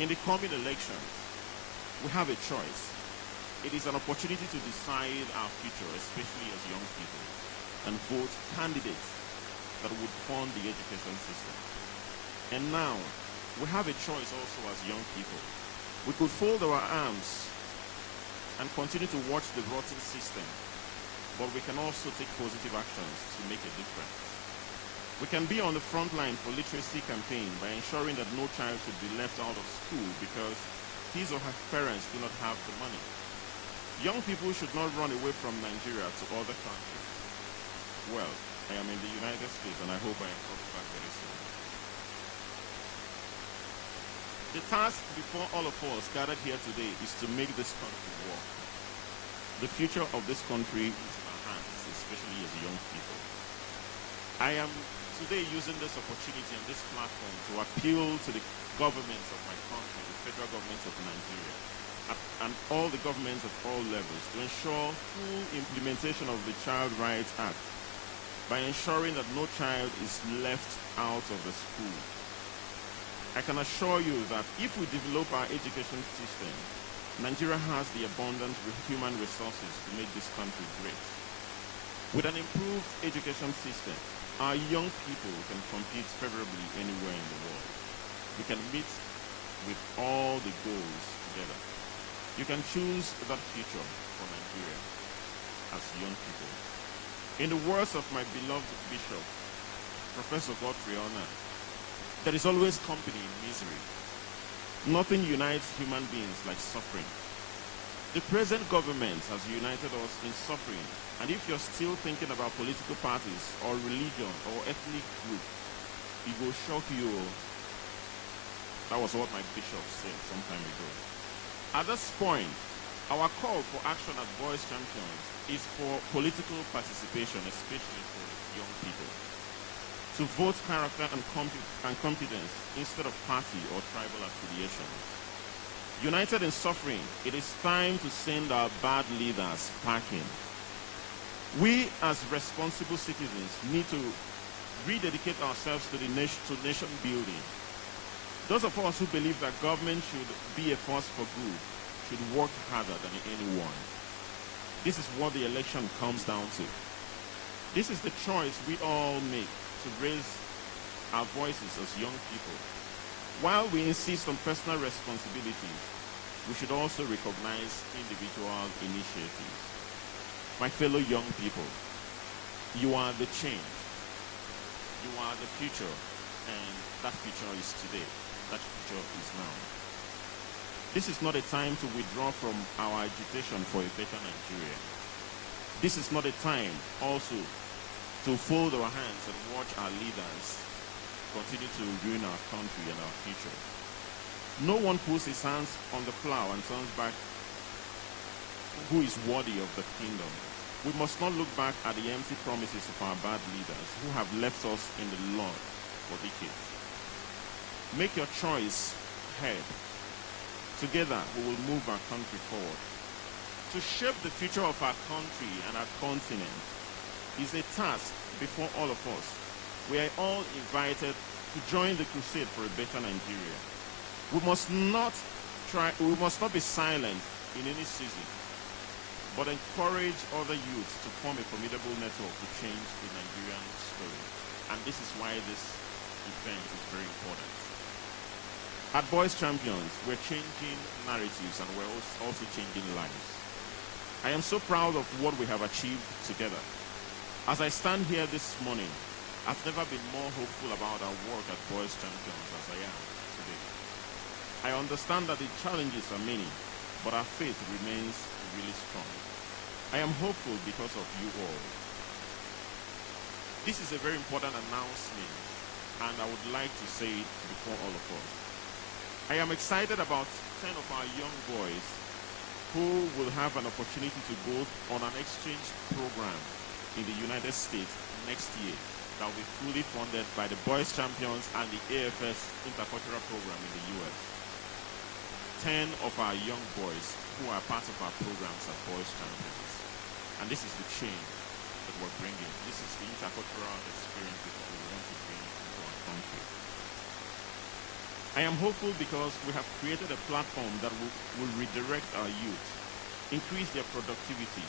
In the coming elections, we have a choice. It is an opportunity to decide our future, especially as young people, and vote candidates that would fund the education system. And now, we have a choice also as young people. We could fold our arms and continue to watch the rotting system, but we can also take positive actions to make a difference. We can be on the front line for literacy campaign by ensuring that no child should be left out of school because his or her parents do not have the money. Young people should not run away from Nigeria to other countries. Well, I am in the United States and I hope I am coming back very soon. The task before all of us gathered here today is to make this country work. The future of this country is in our hands, especially as young people. I am today using this opportunity and this platform to appeal to the governments of my country, the federal government of Nigeria, and all the governments at all levels to ensure full implementation of the Child Rights Act by ensuring that no child is left out of the school. I can assure you that if we develop our education system, Nigeria has the abundant human resources to make this country great. With an improved education system, our young people can compete favorably anywhere in the world. We can meet with all the goals together. You can choose that future for Nigeria as young people. In the words of my beloved bishop, Professor Godfrey Ona, there is always company in misery. Nothing unites human beings like suffering. The present government has united us in suffering, and if you're still thinking about political parties or religion or ethnic group, it will shock you. That was what my bishop said some time ago. At this point, our call for action as Boys Champions is for political participation, especially for young people, to vote character and competence instead of party or tribal affiliation. United in suffering, it is time to send our bad leaders packing. We as responsible citizens need to rededicate ourselves to nation building. Those of us who believe that government should be a force for good should work harder than anyone. This is what the election comes down to. This is the choice we all make to raise our voices as young people. While we insist on personal responsibilities, we should also recognize individual initiatives. My fellow young people, you are the change. You are the future, and that future is today. That future is now. This is not a time to withdraw from our agitation for a better Nigeria. This is not a time also to fold our hands and watch our leaders continue to ruin our country and our future. No one puts his hands on the plow and turns back who is worthy of the kingdom. We must not look back at the empty promises of our bad leaders who have left us in the Lord for decades. Make your choice ahead. Together, we will move our country forward. To shape the future of our country and our continent is a task before all of us. We are all invited to join the crusade for a better Nigeria. We must not be silent in any season, but encourage other youths to form a formidable network to change the Nigerian story. And this is why this event is very important. At Boys Champions, we're changing narratives and we're also changing lives. I am so proud of what we have achieved together. As I stand here this morning, I've never been more hopeful about our work at Boys Champions as I am today. I understand that the challenges are many, but our faith remains really strong. I am hopeful because of you all. This is a very important announcement, and I would like to say it before all of us. I am excited about 10 of our young boys who will have an opportunity to go on an exchange program in the United States next year that will be fully funded by the Boys Champions and the AFS Intercultural Program in the U.S. 10 of our young boys who are part of our programs at Boys Champions. And this is the change that we're bringing. This is the intercultural experience that we want to bring into our country. I am hopeful because we have created a platform that will redirect our youth, increase their productivity,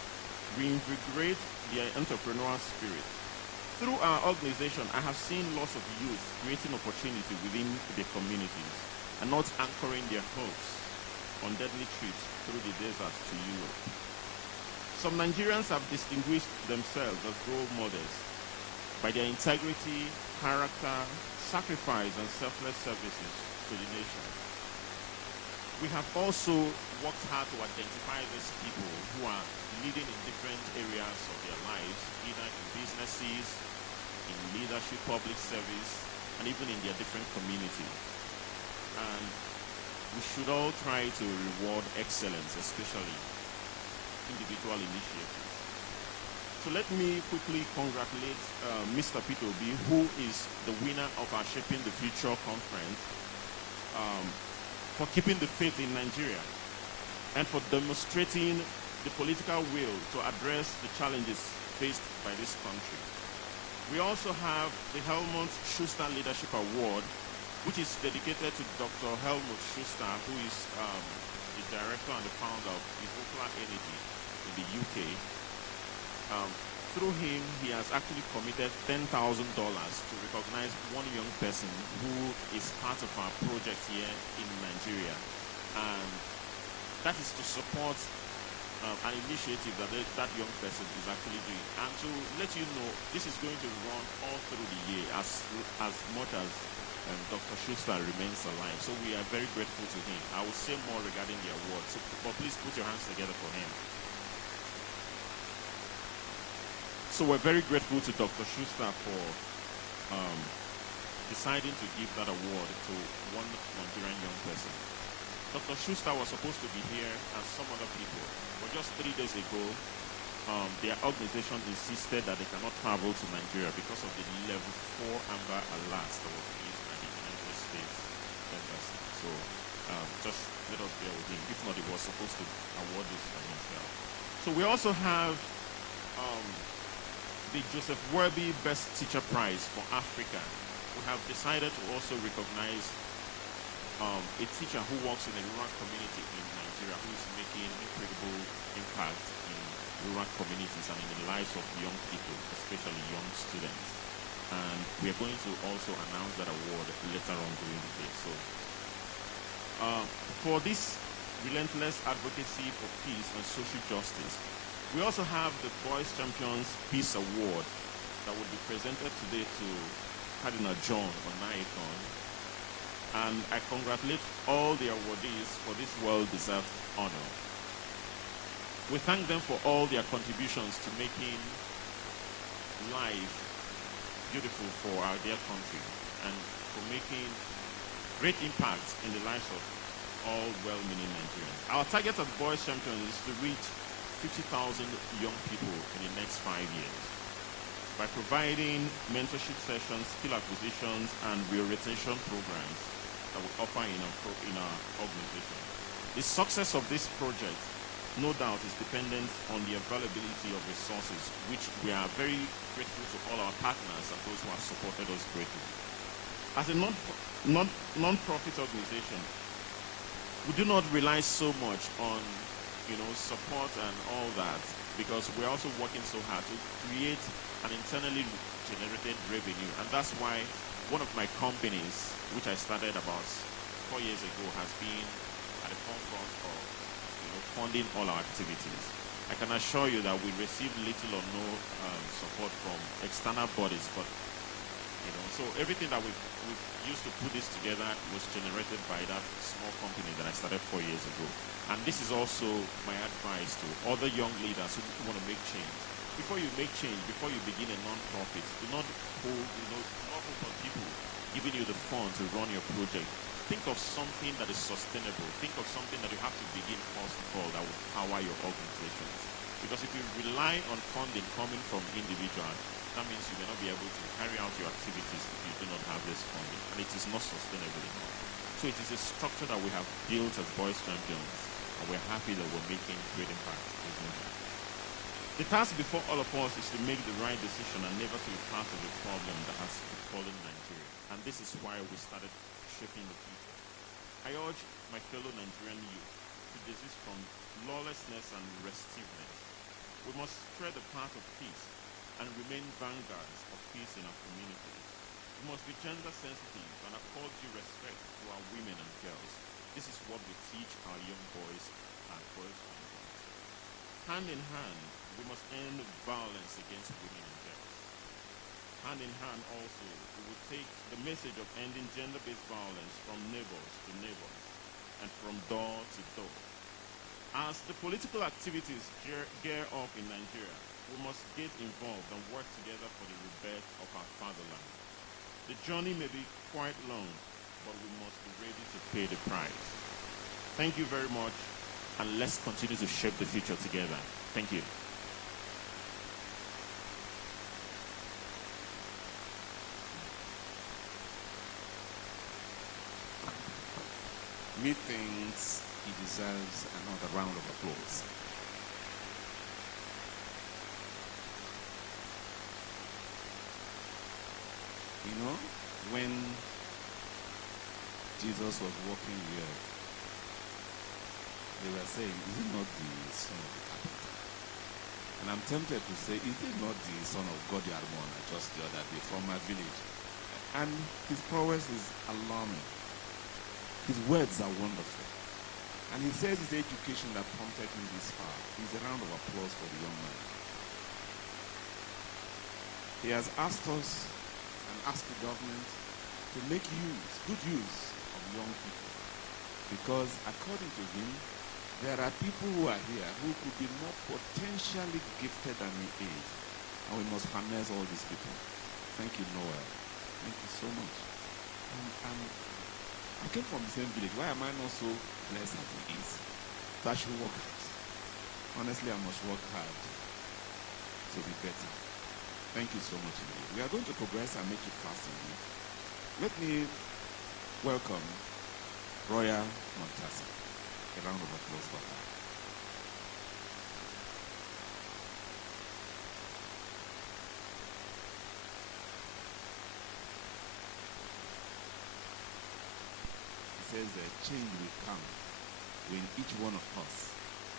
reinvigorate their entrepreneurial spirit. Through our organization, I have seen lots of youth creating opportunity within their communities and not anchoring their hopes on deadly trips through the deserts to Europe. Some Nigerians have distinguished themselves as role models by their integrity, character, sacrifice, and selfless services to the nation. We have also worked hard to identify these people who are leading in different areas of their lives, either in businesses, in leadership, public service, and even in their different communities. And we should all try to reward excellence, especially individual initiatives. So let me quickly congratulate Mr. Peter Obi, who is the winner of our Shaping the Future conference, for keeping the faith in Nigeria and for demonstrating the political will to address the challenges faced by this country. We also have the Helmut Schuster Leadership Award, which is dedicated to Dr. Helmut Schuster, who is the director and the founder of Evocla Energy in the UK. Through him, he has actually committed $10,000 to recognize one young person who is part of our project here in Nigeria. And that is to support an initiative that that young person is actually doing. And to let you know, this is going to run all through the year as much as Dr. Schuster remains alive. So we are very grateful to him. I will say more regarding the award, but please put your hands together for him. So we're very grateful to Dr. Schuster for deciding to give that award to one Nigerian young person. Dr. Schuster was supposed to be here and some other people, but just 3 days ago, their organization insisted that they cannot travel to Nigeria because of the level 4 amber alert that was released by the United States Embassy. So just let us bear with him. If not, he was supposed to award this by himself. So we also have the Joseph Werby Best Teacher Prize for Africa. We have decided to also recognize a teacher who works in a rural community in Nigeria who is making incredible impact in rural communities and in the lives of young people, especially young students. And we are going to also announce that award later on during the day. So for this relentless advocacy for peace and social justice, we also have the Boys Champions Peace Award that will be presented today to Cardinal John Onaiyekan. And I congratulate all the awardees for this well-deserved honor. We thank them for all their contributions to making life beautiful for our dear country and for making great impact in the lives of all well-meaning Nigerians. Our target at Boys Champions is to reach 50,000 young people in the next 5 years by providing mentorship sessions, skill acquisitions, and reorientation programs that we offer in our organization. The success of this project, no doubt, is dependent on the availability of resources, which we are very grateful to all our partners and those who have supported us greatly. As a non-profit organization, we do not rely so much on support and all that, because we're also working so hard to create an internally generated revenue. And that's why one of my companies, which I started about 4 years ago, has been at the forefront of funding all our activities. I can assure you that we receive little or no support from external bodies, but so everything that we've used to put this together was generated by that small company that I started 4 years ago. And this is also my advice to other young leaders who want to make change. Before you make change, before you begin a non-profit, do not hold on people giving you the funds to run your project. Think of something that is sustainable. Think of something that you have to begin first of all that will power your organizations. Because if you rely on funding coming from individuals, that means you may not be able to carry out your activities if you do not have this funding, and it is not sustainable enough. So it is a structure that we have built as Boys Champions, and we're happy that we're making great impact. The task before all of us is to make the right decision and never to be part of the problem that has befallen Nigeria. And this is why we started Shaping the Future. I urge my fellow Nigerian youth to desist from lawlessness and restiveness. We must tread the path of peace and remain vanguards of peace in our communities. We must be gender sensitive and accord due respect to our women and girls. This is what we teach our young boys and girls. Hand in hand, we must end violence against women and girls. Hand in hand also, we will take the message of ending gender-based violence from neighbors to neighbors and from door to door. As the political activities gear up in Nigeria, we must get involved and work together for the rebirth of our fatherland. The journey may be quite long, but we must be ready to pay the price. Thank you very much, and let's continue to shape the future together. Thank you. Methinks he deserves another round of applause. You know, when Jesus was walking here, they were saying, is he not the son of the carpenter? And I'm tempted to say, is he not the son of God Yarmona just the other day from my village? And his prowess is alarming. His words are wonderful. And he says his education that prompted him this far. Is a round of applause for the young man. He has asked us and asked the government to make good use of young people. Because according to him, there are people who are here who could be more potentially gifted than he is. And we must harness all these people. Thank you, Noel. Thank you so much. I came from the same village. Why am I not so blessed as he is? So I should work hard. Honestly, I must work hard to be better. Thank you so much indeed. We are going to progress and make it fast indeed. Let me welcome Roya Montasi. A round of applause for her. Says that change will come when each one of us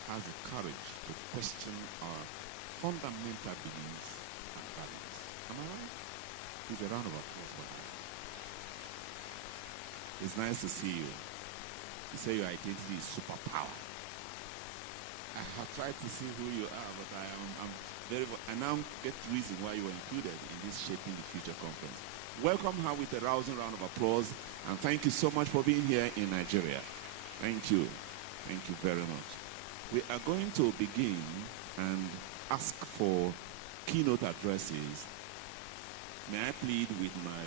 has the courage to question our fundamental beliefs and values. Am I right? Give a round of applause for that. It's nice to see you. You say your identity is superpower. I have tried to see who you are, but I now get the reason why you were included in this Shaping the Future conference. Welcome her with a rousing round of applause, and thank you so much for being here in Nigeria. Thank you. Thank you very much. We are going to begin and ask for keynote addresses. May I plead with my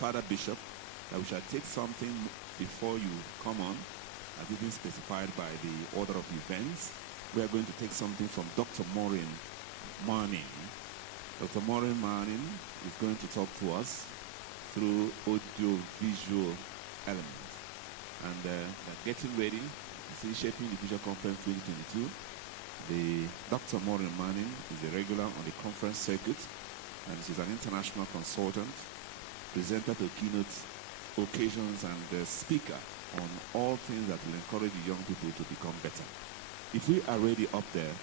Father Bishop that we shall take something before you come on, as it is specified by the order of events. We are going to take something from Dr. Maureen Manning. Dr. Maureen Manning is going to talk to us through audio-visual elements. And they're getting ready. You see, Shaping the Future Conference 2022. The Dr. Maureen Manning is a regular on the conference circuit, and she's an international consultant, presenter to keynote occasions, and the speaker on all things that will encourage the young people to become better. If we are ready up there,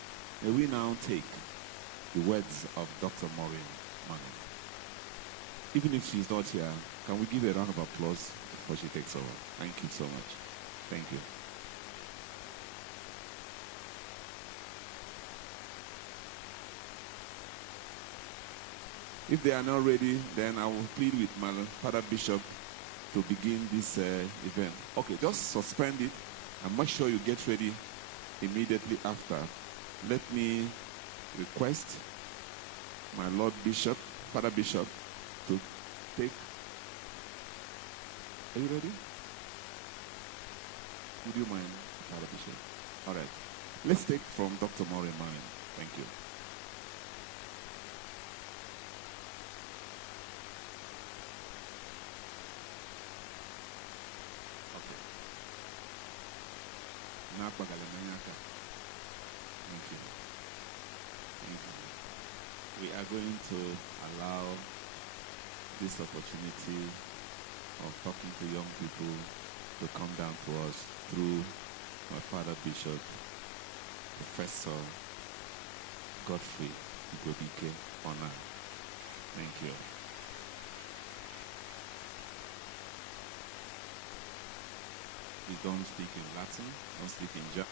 may we now take the words of Dr. Maureen Manning. Even if she's not here, can we give a round of applause before she takes over? Thank you so much. Thank you. If they are not ready, then I will plead with my Father Bishop to begin this event. Okay, just suspend it and make sure you get ready immediately after. Let me request my Lord Bishop, Father Bishop, to take. Are you ready? Would you mind, Father Bishop? All right. Let's take from Dr. Maureen Manning. Thank you. Thank you. Thank you. We are going to allow this opportunity of talking to young people to come down to us through my father Bishop, Professor Godfrey Igobike Ona. Thank you. We don't speak in Latin, don't speak in German.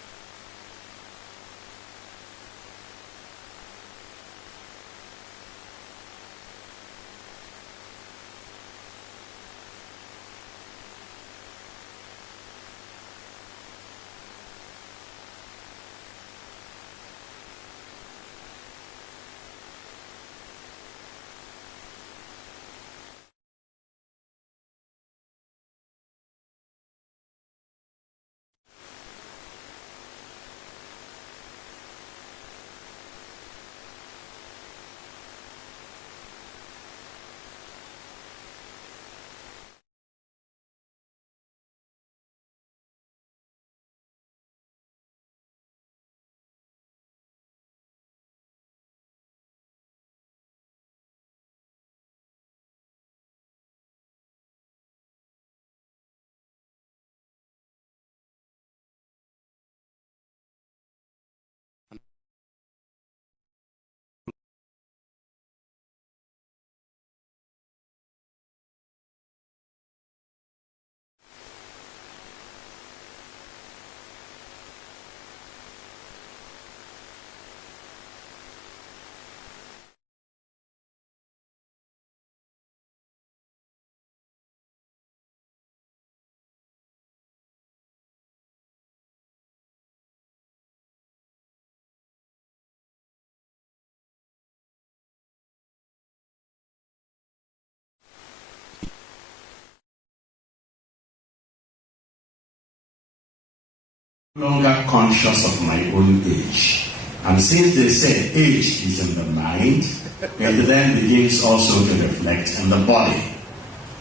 Longer conscious of my own age. And since they say age is in the mind, it then begins also to reflect in the body.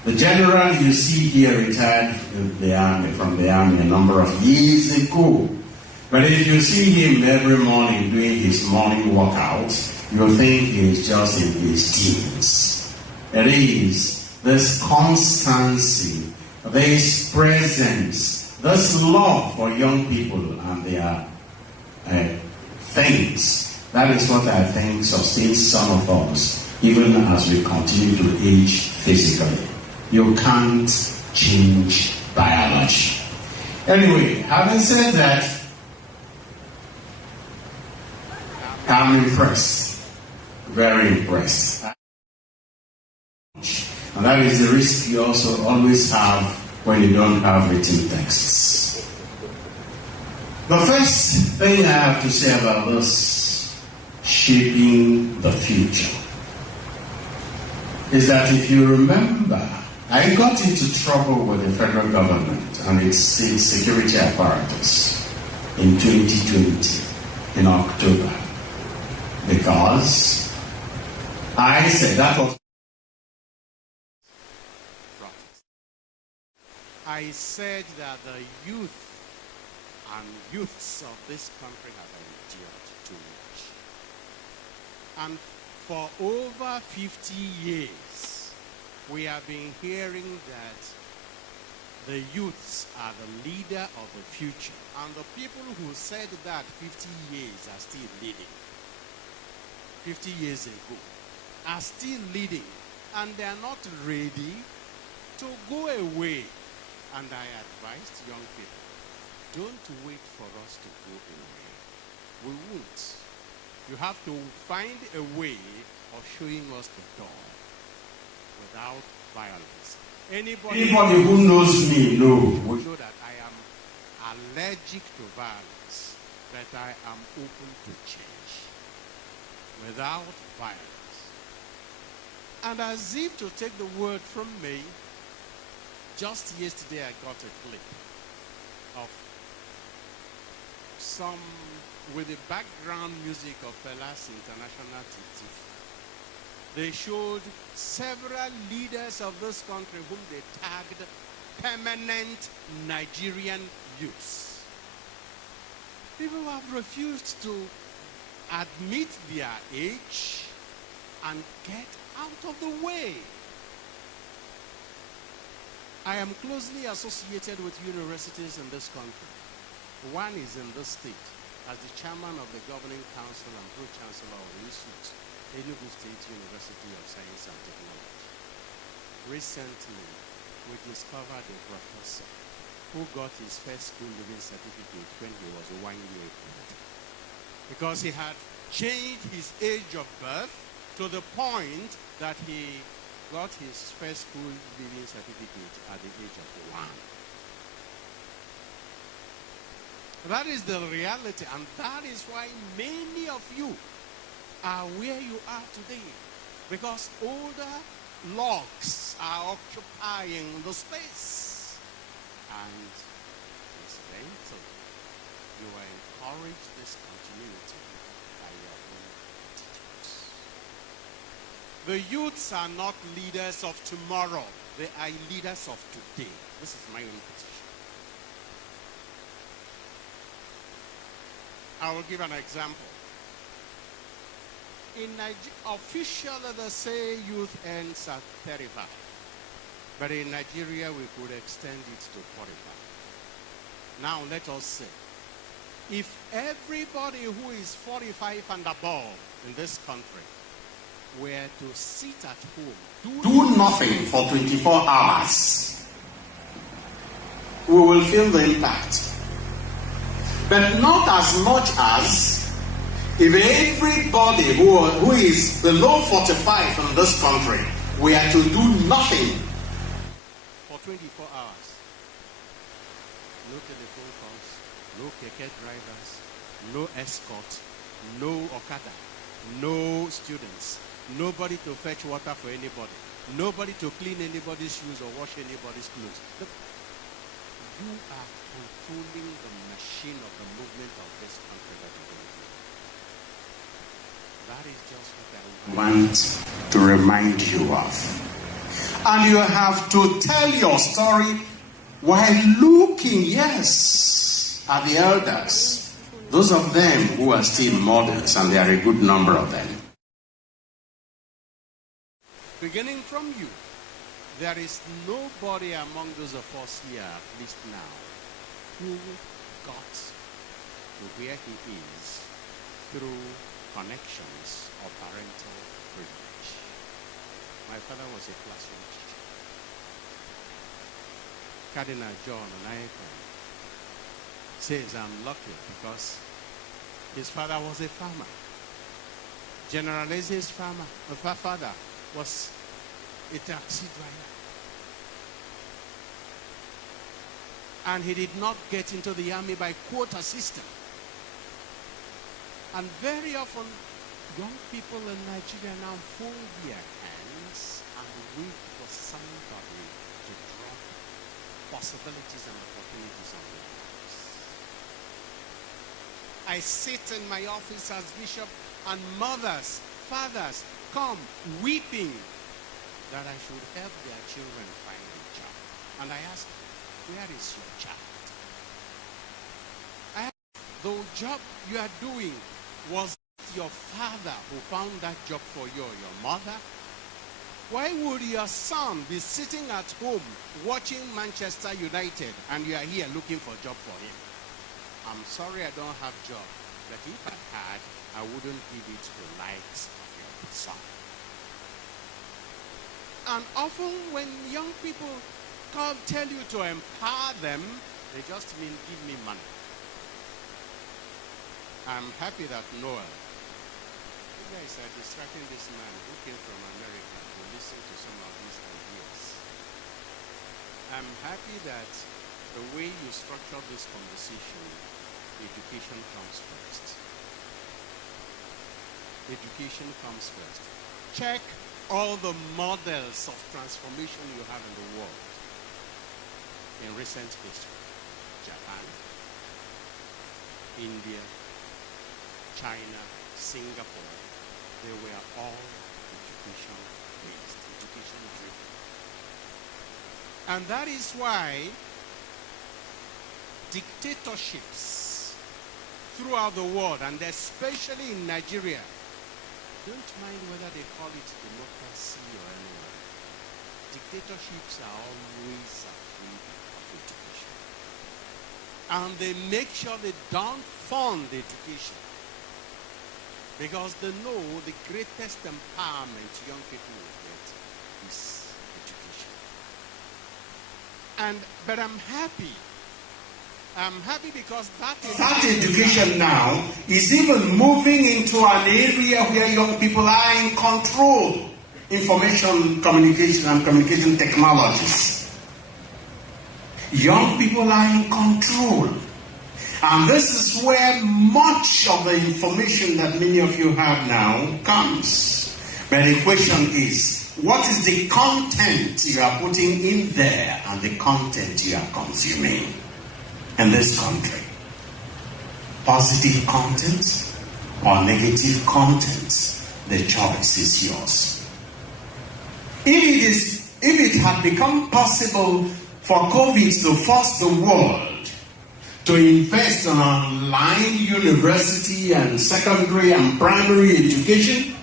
The general you see here retired from the army a number of years ago. But if you see him every morning doing his morning workout, you'll think he is just in his teens. It is this constancy, this presence, this love for young people and their things. That is what I think sustains some of us, even as we continue to age physically. You can't change biology. Anyway, having said that, I'm impressed. Very impressed. And that is the risk you also always have when you don't have written texts. The first thing I have to say about this shaping the future is that if you remember, I got into trouble with the federal government and its security apparatus in 2020, in October, because I said that was I said that the youth and youths of this country have endured too much. And for over 50 years, we have been hearing that the youths are the leader of the future. And the people who said that 50 years are still leading. 50 years ago, are still leading. And they are not ready to go away. And I advised young people, don't wait for us to go away. We won't. You have to find a way of showing us the door without violence. Anybody who knows me knows that I am allergic to violence, that I am open to change without violence. And as if to take the word from me, just yesterday I got a clip of some with the background music of Fela's International TT. They showed several leaders of this country whom they tagged permanent Nigerian youths. People have refused to admit their age and get out of the way. I am closely associated with universities in this country. One is in this state as the chairman of the governing council and pro-chancellor of the institute, Enugu State University of Science and Technology. Recently, we discovered a professor who got his first school living certificate when he was 1 year old, because he had changed his age of birth to the point that he got his first school living certificate at the age of 1. That is the reality, and that is why many of you are where you are today, because older logs are occupying the space. And incidentally, you will encourage this continuity by your own attitudes. The youths are not leaders of tomorrow. They are leaders of today. This is my own position. I will give an example. In Nigeria, officially they say youth ends at 35. But in Nigeria, we could extend it to 45. Now let us say, if everybody who is 45 and above in this country were to sit at home, Do nothing for 24 hours, we will feel the impact. But not as much as if everybody who is below 45 in this country were to do nothing for 24 hours. No telephone calls, no keke drivers, no escort, no Okada, no students, nobody to fetch water for anybody, nobody to clean anybody's shoes or wash anybody's clothes. Look, you are controlling the machine of the movement of this country that you're going to do. That is just what I want to remind you of. And you have to tell your story while looking, yes, at the elders. Those of them who are still models, and there are a good number of them. Beginning from you, there is nobody among those of us here, at least now, who got to where he is through connections or parental privilege. My father was a classroom teacher. Cardinal John Onaiyekan says I'm lucky because his father was a farmer. General Eze's father was a taxi driver. And he did not get into the army by quota system. And very often, young people in Nigeria now fold their hands and wait for somebody to drop possibilities and opportunities on their lives. I sit in my office as bishop, and mothers, fathers come weeping that I should help their children find a job. And I ask, where is your child? The job you are doing, was it your father who found that job for you or your mother? Why would your son be sitting at home watching Manchester United and you are here looking for a job for him? I'm sorry I don't have a job, but if I had, I wouldn't give it to the likes of your son. And often when young people can't tell you to empower them, they just mean give me money. I'm happy that Noel, you guys are distracting this man who came from America to listen to some of these ideas. I'm happy that the way you structure this conversation, education comes first. Education comes first. Check all the models of transformation you have in the world in recent history. Japan, India, China, Singapore, they were all education-based, education-driven. And that is why dictatorships throughout the world, and especially in Nigeria, don't mind whether they call it democracy or anywhere, dictatorships are always afraid of education. And they make sure they don't fund education. Because they know the greatest empowerment young people will get is education. But I'm happy. I'm happy because that education now is even moving into an area where young people are in control. Information communication and communication technologies. Young people are in control. And this is where much of the information that many of you have now comes. But the question is, what is the content you are putting in there and the content you are consuming in this country? Positive content or negative content? The choice is yours. If it had become possible for COVID to force the world to invest in online university and secondary and primary education,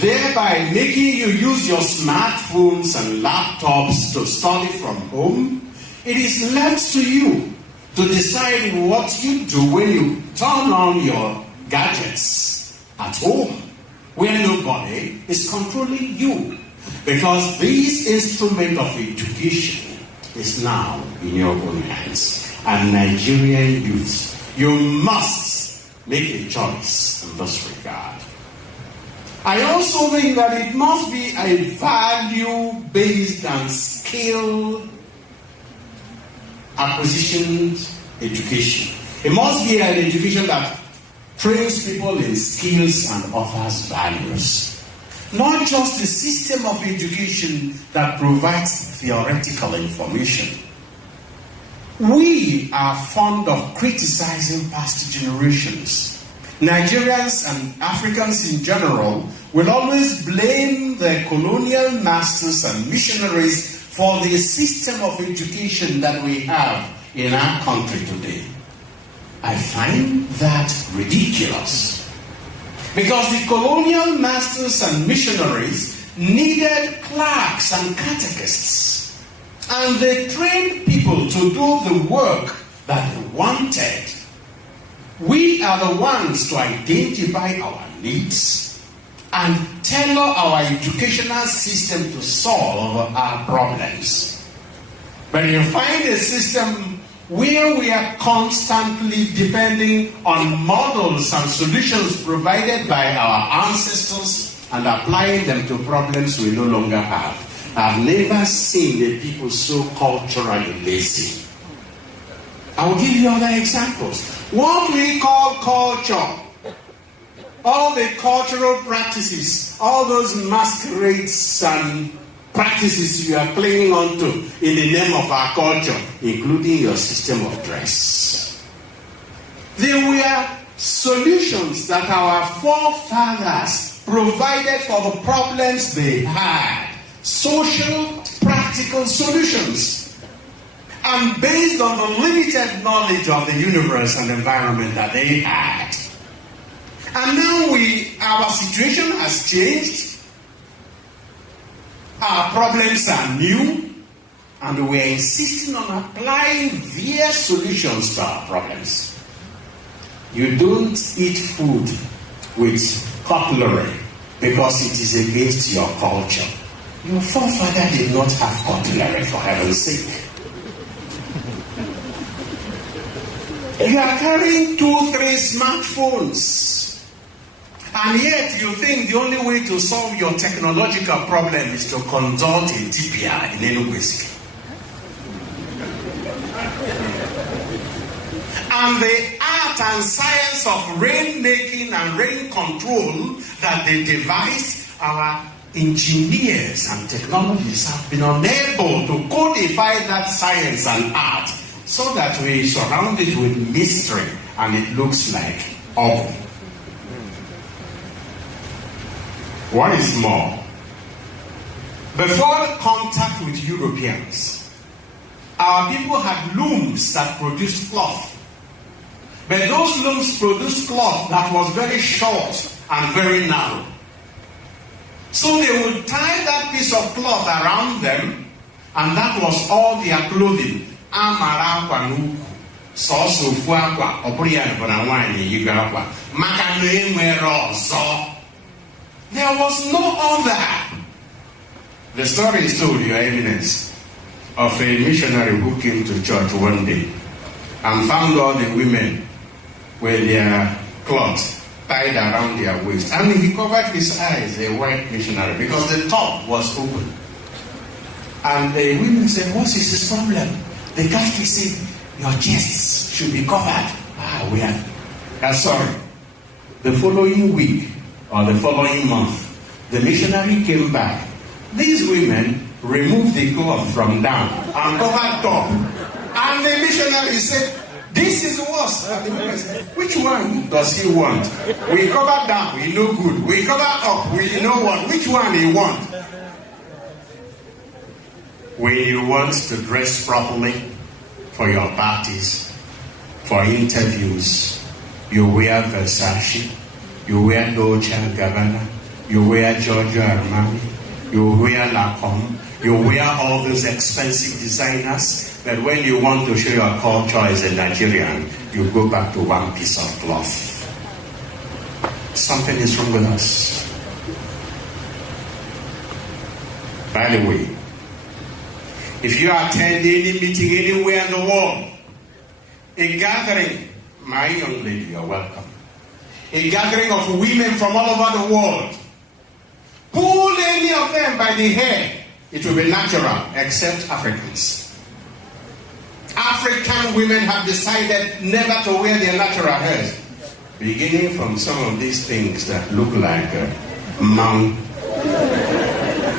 thereby making you use your smartphones and laptops to study from home, it is left to you to decide what you do when you turn on your gadgets at home, where nobody is controlling you. Because this instrument of education is now in your own hands. And Nigerian youth, you must make a choice in this regard. I also think that it must be a value-based and skill acquisition education. It must be an education that trains people in skills and offers values. Not just a system of education that provides theoretical information. We are fond of criticizing past generations. Nigerians and Africans in general will always blame the colonial masters and missionaries for the system of education that we have in our country today. I find that ridiculous. Because the colonial masters and missionaries needed clerks and catechists. And they trained people to do the work that they wanted. We are the ones to identify our needs and tailor our educational system to solve our problems. But you find a system where we are constantly depending on models and solutions provided by our ancestors and applying them to problems we no longer have. I've never seen the people so culturally lazy. I will give you other examples. What we call culture, all the cultural practices, all those masquerades and practices you are clinging on to in the name of our culture, including your system of dress. They were solutions that our forefathers provided for the problems they had. Social, practical solutions. And based on the limited knowledge of the universe and environment that they had. And now our situation has changed. Our problems are new. And we're insisting on applying their solutions to our problems. You don't eat food with cutlery because it is against your culture. Your forefather did not have cutlery, for heaven's sake. You are carrying 2-3 smartphones. And yet you think the only way to solve your technological problem is to consult a TPR in Enugu. And the art and science of rainmaking and rain control that they devised, our engineers and technologists have been unable to codify that science and art so that we surround it with mystery and it looks like oven. What is more, before contact with Europeans, our people had looms that produced cloth. But those looms produced cloth that was very short and very narrow. So they would tie that piece of cloth around them, and that was all their clothing. Amara akwa n'ukwu, sọọsọ ofu akwa, ọ bụrụ ya bụ na nwaanyị yigo akwa, maka na enwere ọzọ. There was no other. The story is told, Your Eminence, of a missionary who came to church one day and found all the women with their cloths tied around their waist. And he covered his eyes, a white missionary, because the top was open. And the women said, what is his problem? The Catholic said, your chests should be covered. We are sorry. The following week, or the following month, the missionary came back. These women removed the cloth from down and covered top. And the missionary said, this is worse. And the women said, which one does he want? We cover down, we know good. We cover up, we know what. Which one he want? When you want to dress properly for your parties, for interviews, you wear Versace, you wear Dolce & Gabbana, you wear Giorgio Armani, you wear Lancome, you wear all those expensive designers, but when you want to show your culture as a Nigerian, you go back to one piece of cloth. Something is wrong with us. By the way, if you attend any meeting anywhere in the world, a gathering, my young lady, you're welcome. A gathering of women from all over the world, pull any of them by the hair, it will be natural, except Africans. African women have decided never to wear their natural hairs, beginning from some of these things that look like mount,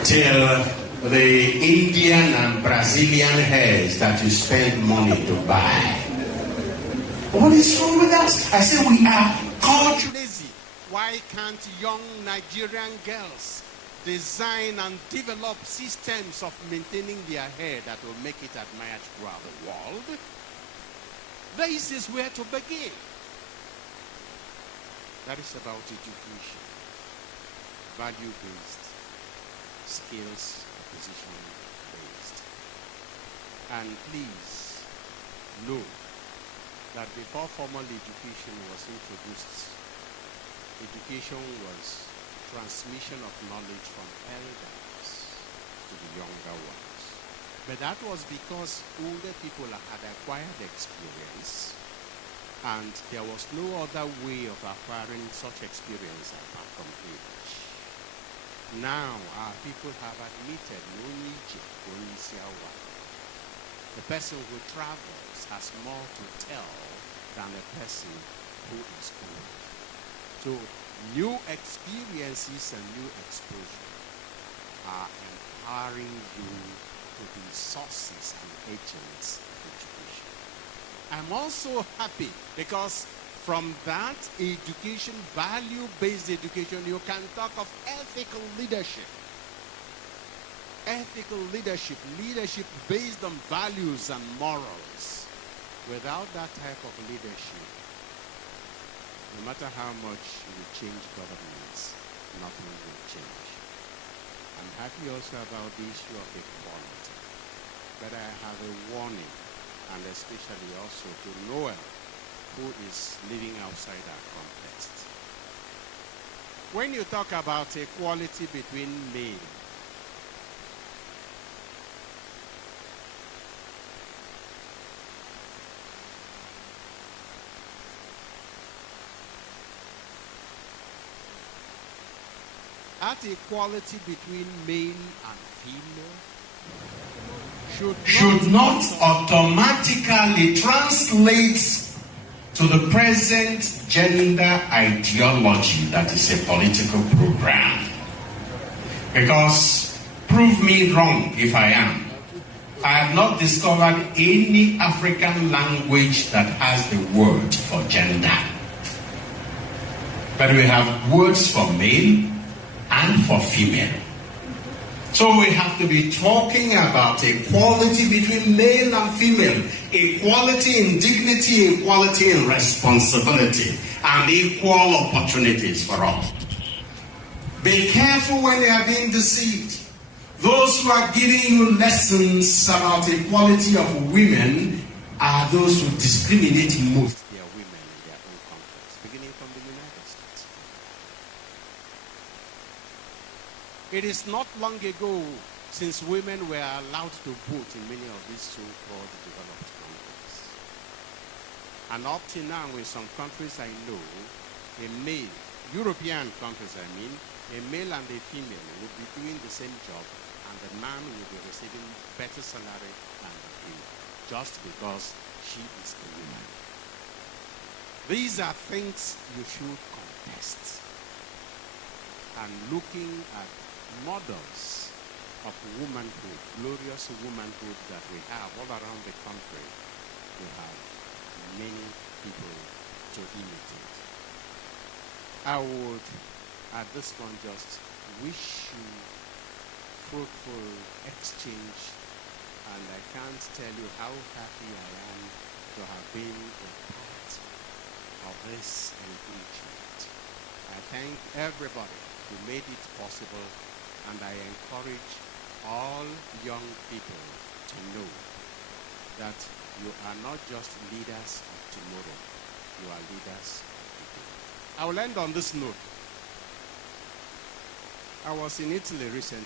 till the Indian and Brazilian hairs that you spend money to buy. What is wrong with us? I say we are culturally lazy. Why can't young Nigerian girls design and develop systems of maintaining their hair that will make it admired throughout the world? This is where to begin. That is about education, value-based, skills, position-based. And please know that before formal education was introduced, education was transmission of knowledge from elders to the younger ones. But that was because older people had acquired experience, and there was no other way of acquiring such experience apart from age. Now our people have admitted the person who travels has more to tell than the person who is old. So new experiences and new exposure are empowering you to be sources and agents of education. I'm also happy because from that education, value-based education, you can talk of ethical leadership. Ethical leadership, leadership based on values and morals. Without that type of leadership, no matter how much you change governments, nothing will change. I'm happy also about the issue of equality. But I have a warning, and especially also to Noel, who is living outside our context. When you talk about equality between men, that equality between male and female should not automatically translate to the present gender ideology that is a political program. Because, prove me wrong if I am, I have not discovered any African language that has the word for gender. But we have words for male and for female. So we have to be talking about equality between male and female, equality in dignity, equality in responsibility, and equal opportunities for all. Be careful when they are being deceived. Those who are giving you lessons about the equality of women are those who discriminate most. They are women in their own countries, beginning from the United States. It is not long ago since women were allowed to vote in many of these so-called developed countries. And up to now, in some countries I know, a male, European countries I mean, a male and a female will be doing the same job, and the man will be receiving better salary than the female, just because she is a woman. These are things you should contest. And looking at models of womanhood, glorious womanhood that we have all around the country, we have many people to imitate. I would, at this point, just wish you fruitful exchange, and I can't tell you how happy I am to have been a part of this engagement. I thank everybody who made it possible, and I encourage all young people to know that you are not just leaders of tomorrow, you are leaders of today. I will end on this note. I was in Italy recently.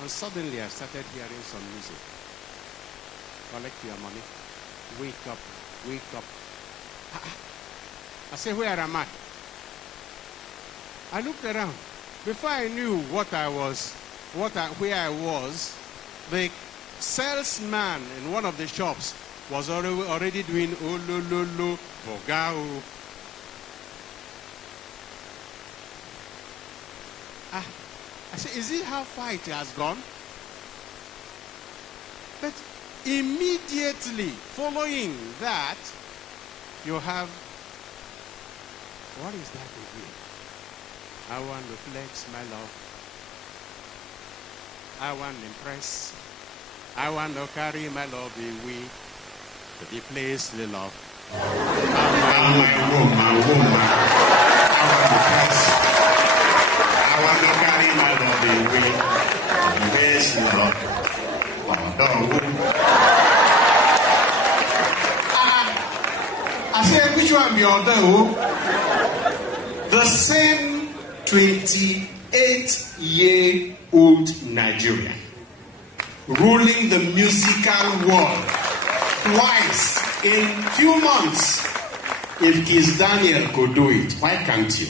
And suddenly I started hearing some music. Collect your money. Wake up. Wake up. I said, where am I? I looked around. Before I knew where I was, the salesman in one of the shops was already doing olololo bogao. I said, is it how far it has gone? But immediately following that, you have, what is that again? I want to flex my love. I want to impress. I want to carry my love away to the place they love. I want to carry my love away to the place they love. I said, which one be on the same 28-year-old Nigerian ruling the musical world twice in few months. If Kiss Daniel could do it, why can't you?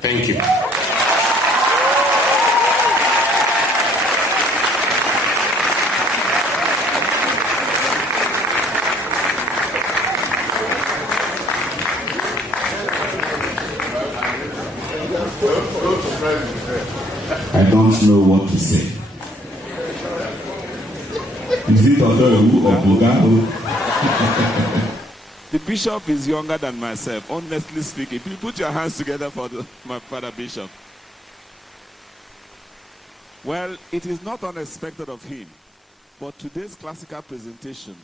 Thank you. I don't know what to say. Is it Odoru or Bogao? The bishop is younger than myself, honestly speaking. Please put your hands together for my father bishop. Well, it is not unexpected of him, but today's classical presentation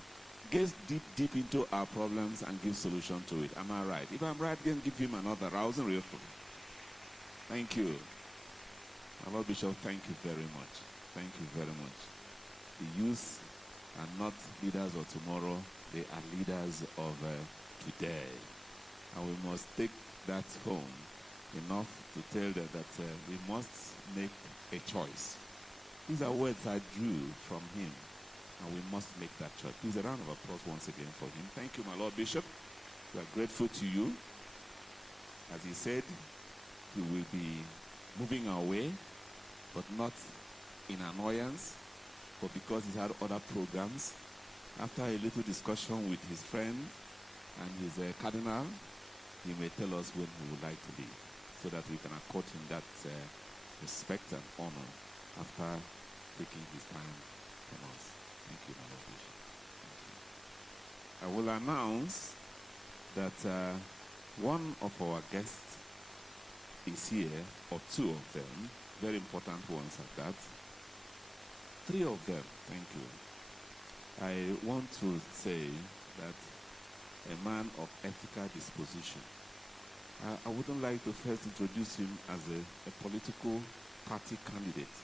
gets deep into our problems and gives solution to it. Am I right? If I'm right, then give him another rousing reaction. Thank you. My Lord Bishop, thank you very much. Thank you very much. The youth are not leaders of tomorrow, they are leaders of today. And we must take that home enough to tell them that we must make a choice. These are words I drew from him, and we must make that choice. Please, a round of applause once again for him. Thank you, my Lord Bishop. We are grateful to you. As he said, we will be moving our way, but not in annoyance, but because he's had other programs. After a little discussion with his friend and his cardinal, he may tell us when he would like to leave, so that we can accord him that respect and honor after taking his time from us. Thank you, my Lord Bishop. I will announce that one of our guests is here, or two of them, very important ones at that. Three of them, thank you. I want to say that a man of ethical disposition. I wouldn't like to first introduce him as a political party candidate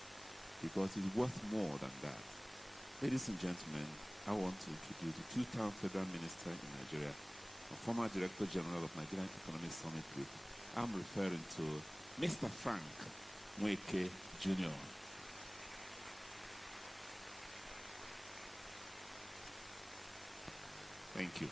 because he's worth more than that. Ladies and gentlemen, I want to introduce the two-term federal minister in Nigeria, a former director general of Nigerian Economic Summit Group. I'm referring to Mr. Frank Nweke Jr. Thank you.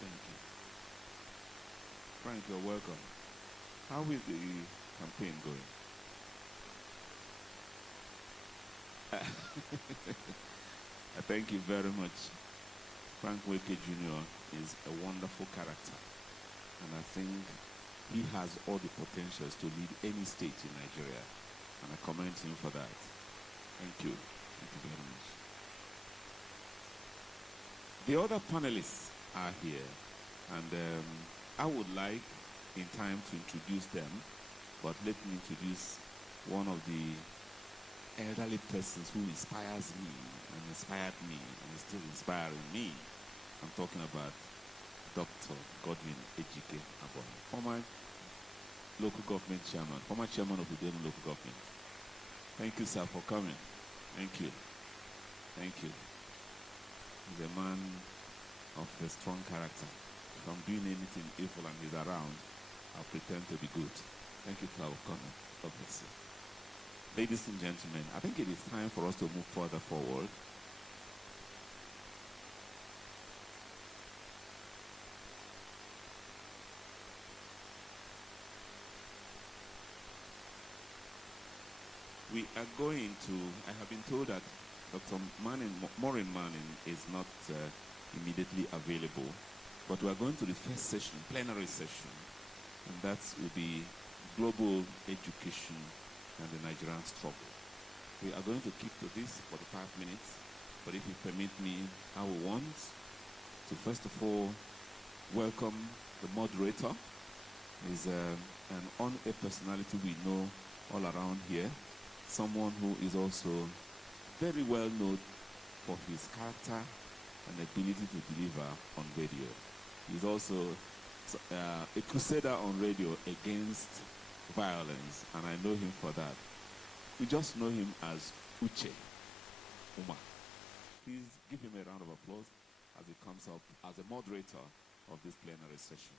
Thank you. Frank, you're welcome. How is the campaign going? Thank you very much. Frank Nweke Jr. is a wonderful character, and I think he has all the potentials to lead any state in Nigeria, and I commend him for that. Thank you. Thank you very much. The other panelists are here, and I would like in time to introduce them, but let me introduce one of the elderly persons who inspires me and inspired me and is still inspiring me. I'm talking about Dr. Godwin Ejike Abonyi, former local government chairman, former chairman of the Udenu local government. Thank you, sir, for coming. Thank you. Thank you. He's a man of a strong character. If I'm doing anything evil and he's around, I'll pretend to be good. Thank you for coming. God bless you. Ladies and gentlemen, I think it is time for us to move further forward. We are going to, I have been told that Dr. Maureen Manning is not immediately available, but we are going to the first session, plenary session, and that will be global education and the Nigerian struggle. We are going to keep to this for the 5 minutes, but if you permit me, I will want to first of all welcome the moderator. He's an on-air personality we know all around here, someone who is also very well known for his character and ability to deliver on radio. He's also a crusader on radio against violence, and I know him for that. We just know him as Uche Umar. Please give him a round of applause as he comes up as a moderator of this plenary session.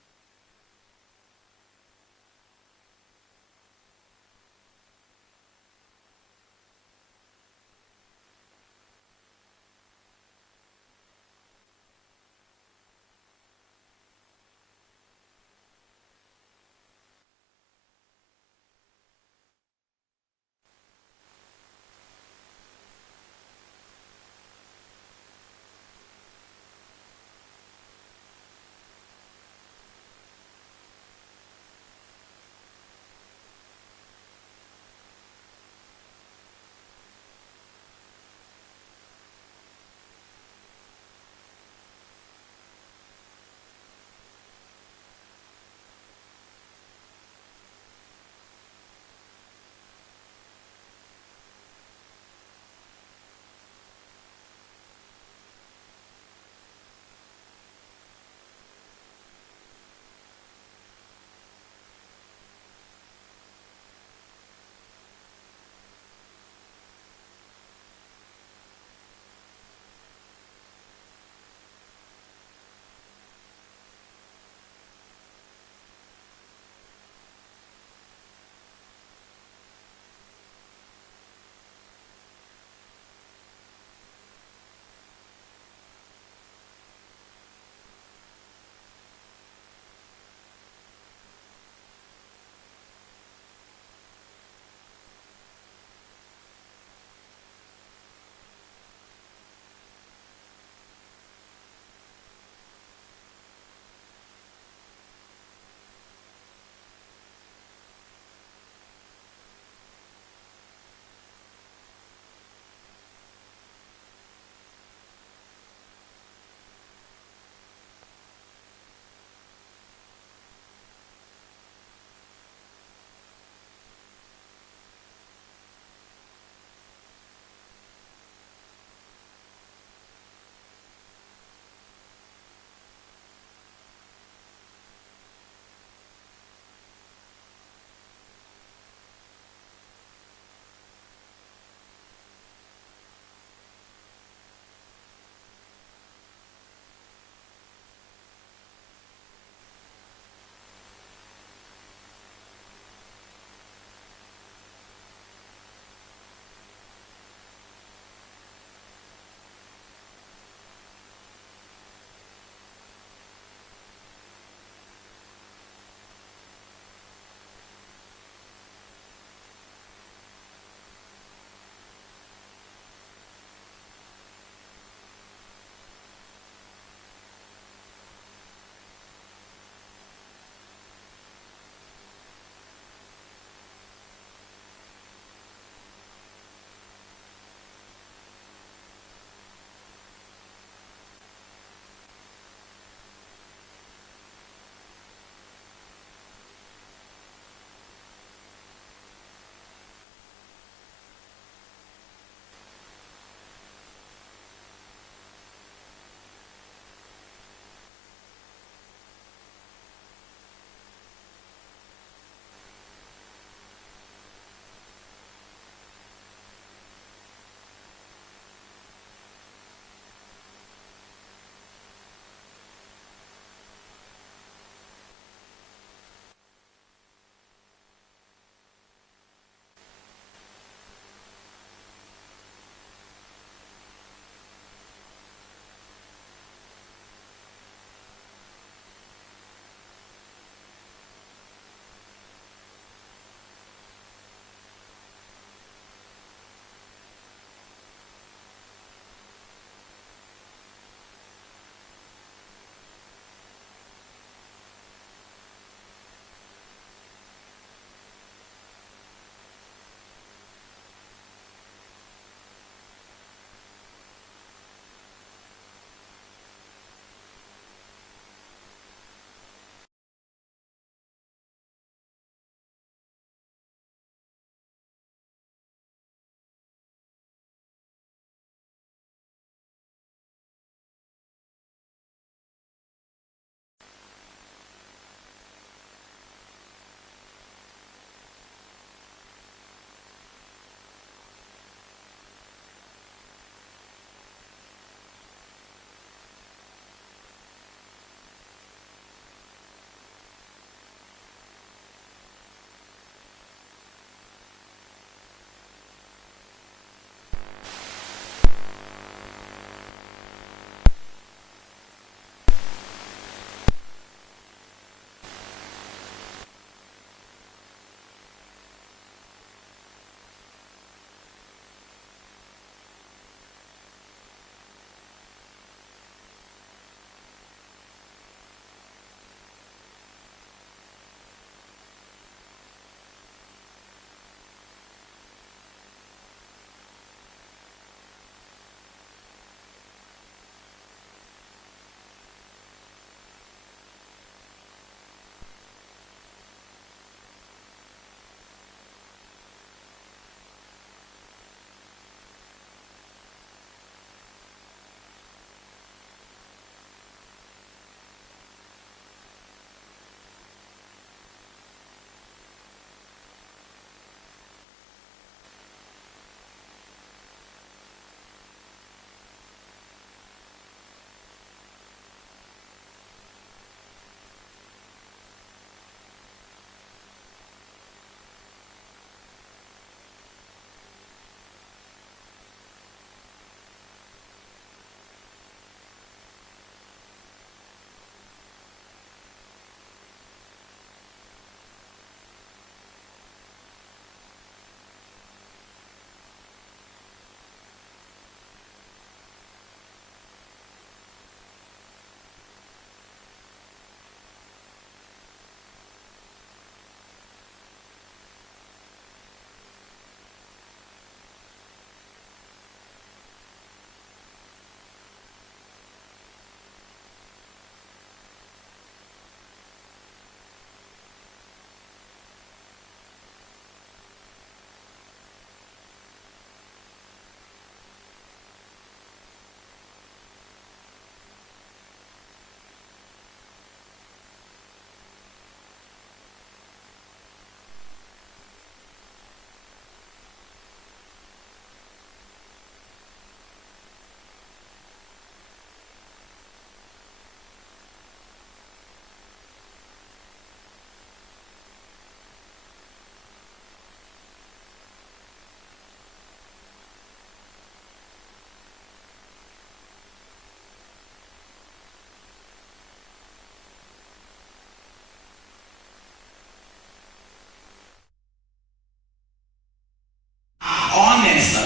Yes,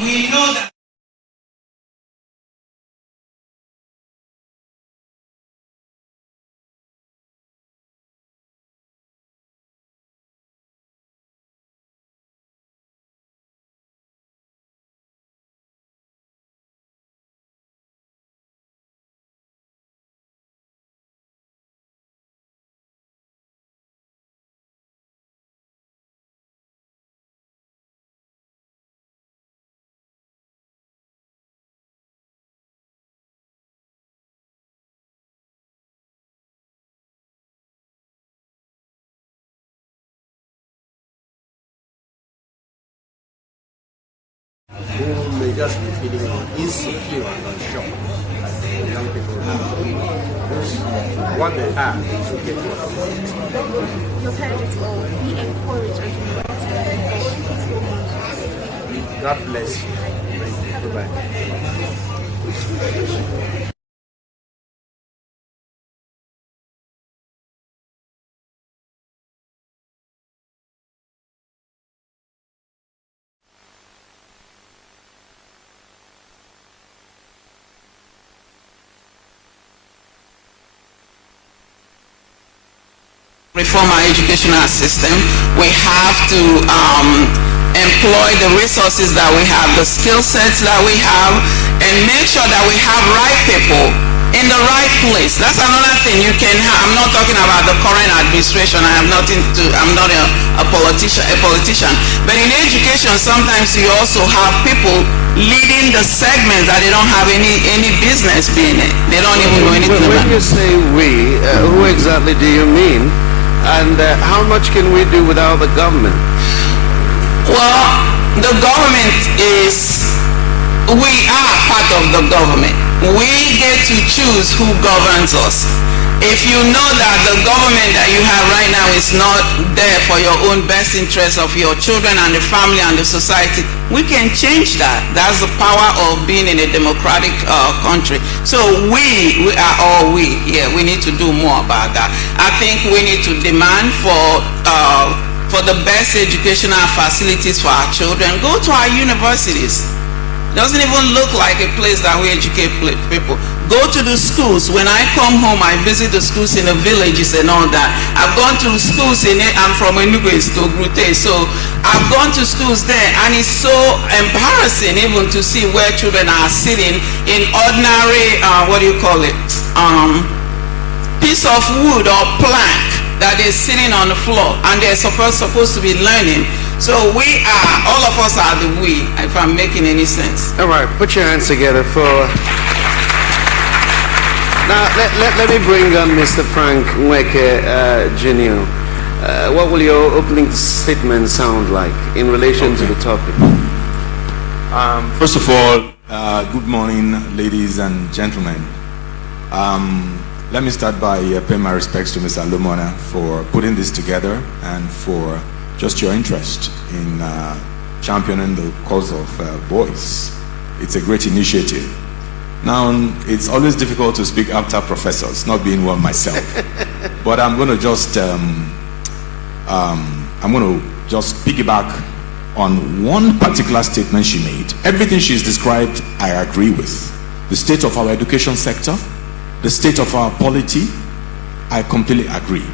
we know that. Who may just be feeling insecure and unsure. The young people have what they have to get what. You've heard it all. Be encouraged and God bless you. Thank you. Goodbye. Reform our educational system. We have to employ the resources that we have, the skill sets that we have, and make sure that we have right people in the right place. That's another thing you can have. I'm not talking about the current administration. I'm not a politician. But in education, sometimes you also have people leading the segments that they don't have any business being in. They don't even know anything about. When you say we, who exactly do you mean? And how much can we do without the government? Well, the government we are part of the government. We get to choose who governs us. If you know that the government that you have right now is not there for your own best interest of your children and the family and the society, we can change that. That's the power of being in a democratic country. So we are all we. Yeah, we need to do more about that. I think we need to demand for the best educational facilities for our children. Go to our universities. Doesn't even look like a place that we educate people. Go to the schools. When I come home, I visit the schools in the villages and all that. I've gone to schools I'm from Enugu, Grute, so I've gone to schools there, and it's so embarrassing even to see where children are sitting in ordinary, piece of wood or plank that is sitting on the floor, and they're supposed to be learning. So all of us are the we, if I'm making any sense. All right, put your hands together for... Now, let me bring on Mr. Frank Nweke Jr. What will your opening statement sound like in relation to the topic? First of all, good morning, ladies and gentlemen. Let me start by paying my respects to Mr. Lumona for putting this together and for just your interest in championing the cause of boys. It's a great initiative. Now, it's always difficult to speak after professors, not being one myself. But I'm going to just piggyback on one particular statement she made. Everything she's described, I agree with. The state of our education sector, the state of our polity, I completely agree.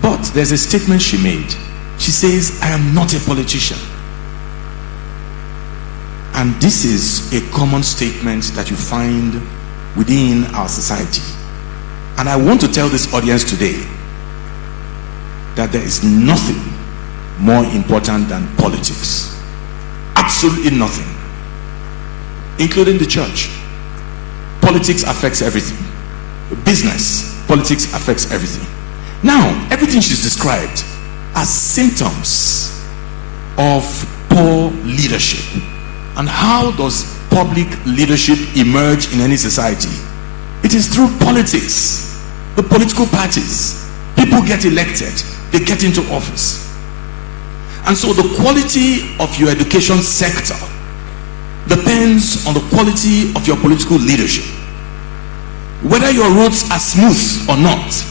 But there's a statement she made. She says, I am not a politician. And this is a common statement that you find within our society. And I want to tell this audience today that there is nothing more important than politics. Absolutely nothing. Including the church. Politics affects everything. Business, politics affects everything. Now, everything she's described as symptoms of poor leadership. And how does public leadership emerge in any society? It is through politics. The political parties. People get elected. They get into office. And so the quality of your education sector depends on the quality of your political leadership. Whether your roads are smooth or not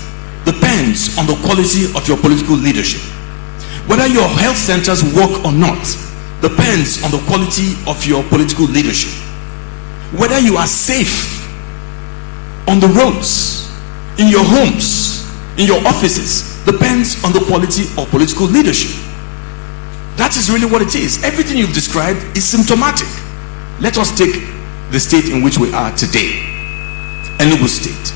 depends on the quality of your political leadership. Whether your health centers work or not depends on the quality of your political leadership. Whether you are safe on the roads, in your homes, in your offices, depends on the quality of political leadership. That is really what it is. Everything you've described is symptomatic. Let us take the state in which we are today, Enugu State.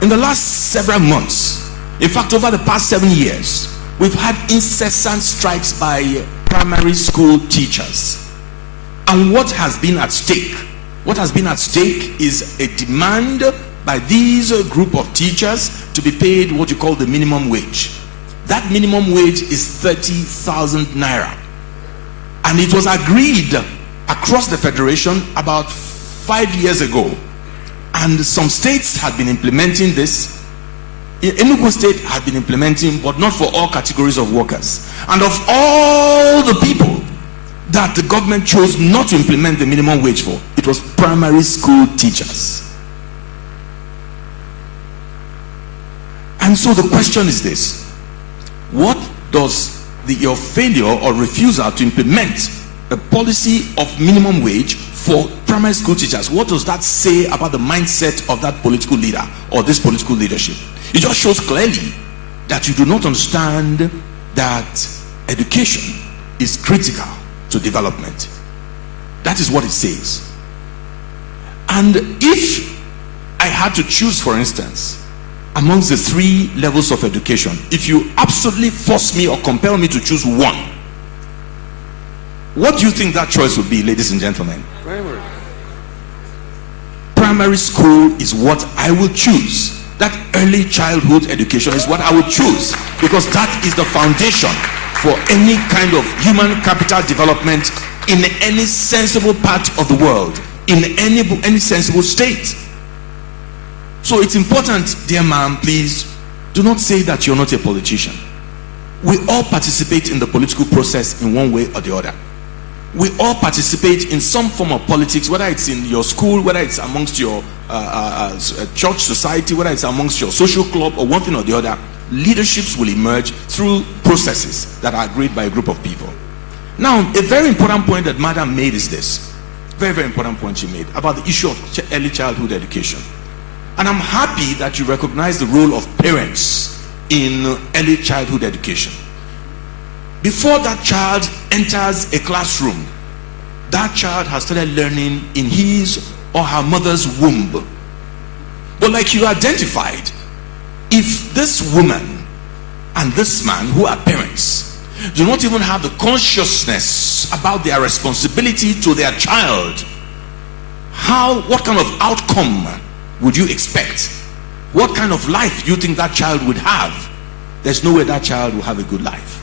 In the last several months, in fact over the past 7 years, we've had incessant strikes by primary school teachers. And what has been at stake? What has been at stake is a demand by these group of teachers to be paid what you call the minimum wage. That minimum wage is 30,000 naira. And it was agreed across the federation about 5 years ago. And some states had been implementing this. Enugu State had been implementing, but not for all categories of workers. And of all the people that the government chose not to implement the minimum wage for, it was primary school teachers. And so the question is this: what does your failure or refusal to implement a policy of minimum wage for primary school teachers, what does that say about the mindset of that political leader or this political leadership? It just shows clearly that you do not understand that education is critical to development. That is what it says. And if I had to choose, for instance, amongst the 3 levels of education, if you absolutely force me or compel me to choose one, what do you think that choice would be, ladies and gentlemen? Primary school is what I will choose. That early childhood education is what I would choose, because that is the foundation for any kind of human capital development in any sensible part of the world, in any sensible state. So it's important, dear ma'am, please do not say that you're not a politician. We all participate in the political process in one way or the other. We all participate in some form of politics, whether it's in your school, whether it's amongst your church society, whether it's amongst your social club, or one thing or the other. Leaderships will emerge through processes that are agreed by a group of people. Now, a very important point that Madam made is this. Very, very important point she made about the issue of early childhood education. And I'm happy that you recognize the role of parents in early childhood education. Before that child enters a classroom, that child has started learning in his or her mother's womb. But like you identified, if this woman and this man, who are parents, do not even have the consciousness about their responsibility to their child, what kind of outcome would you expect? What kind of life do you think that child would have? There's no way that child will have a good life.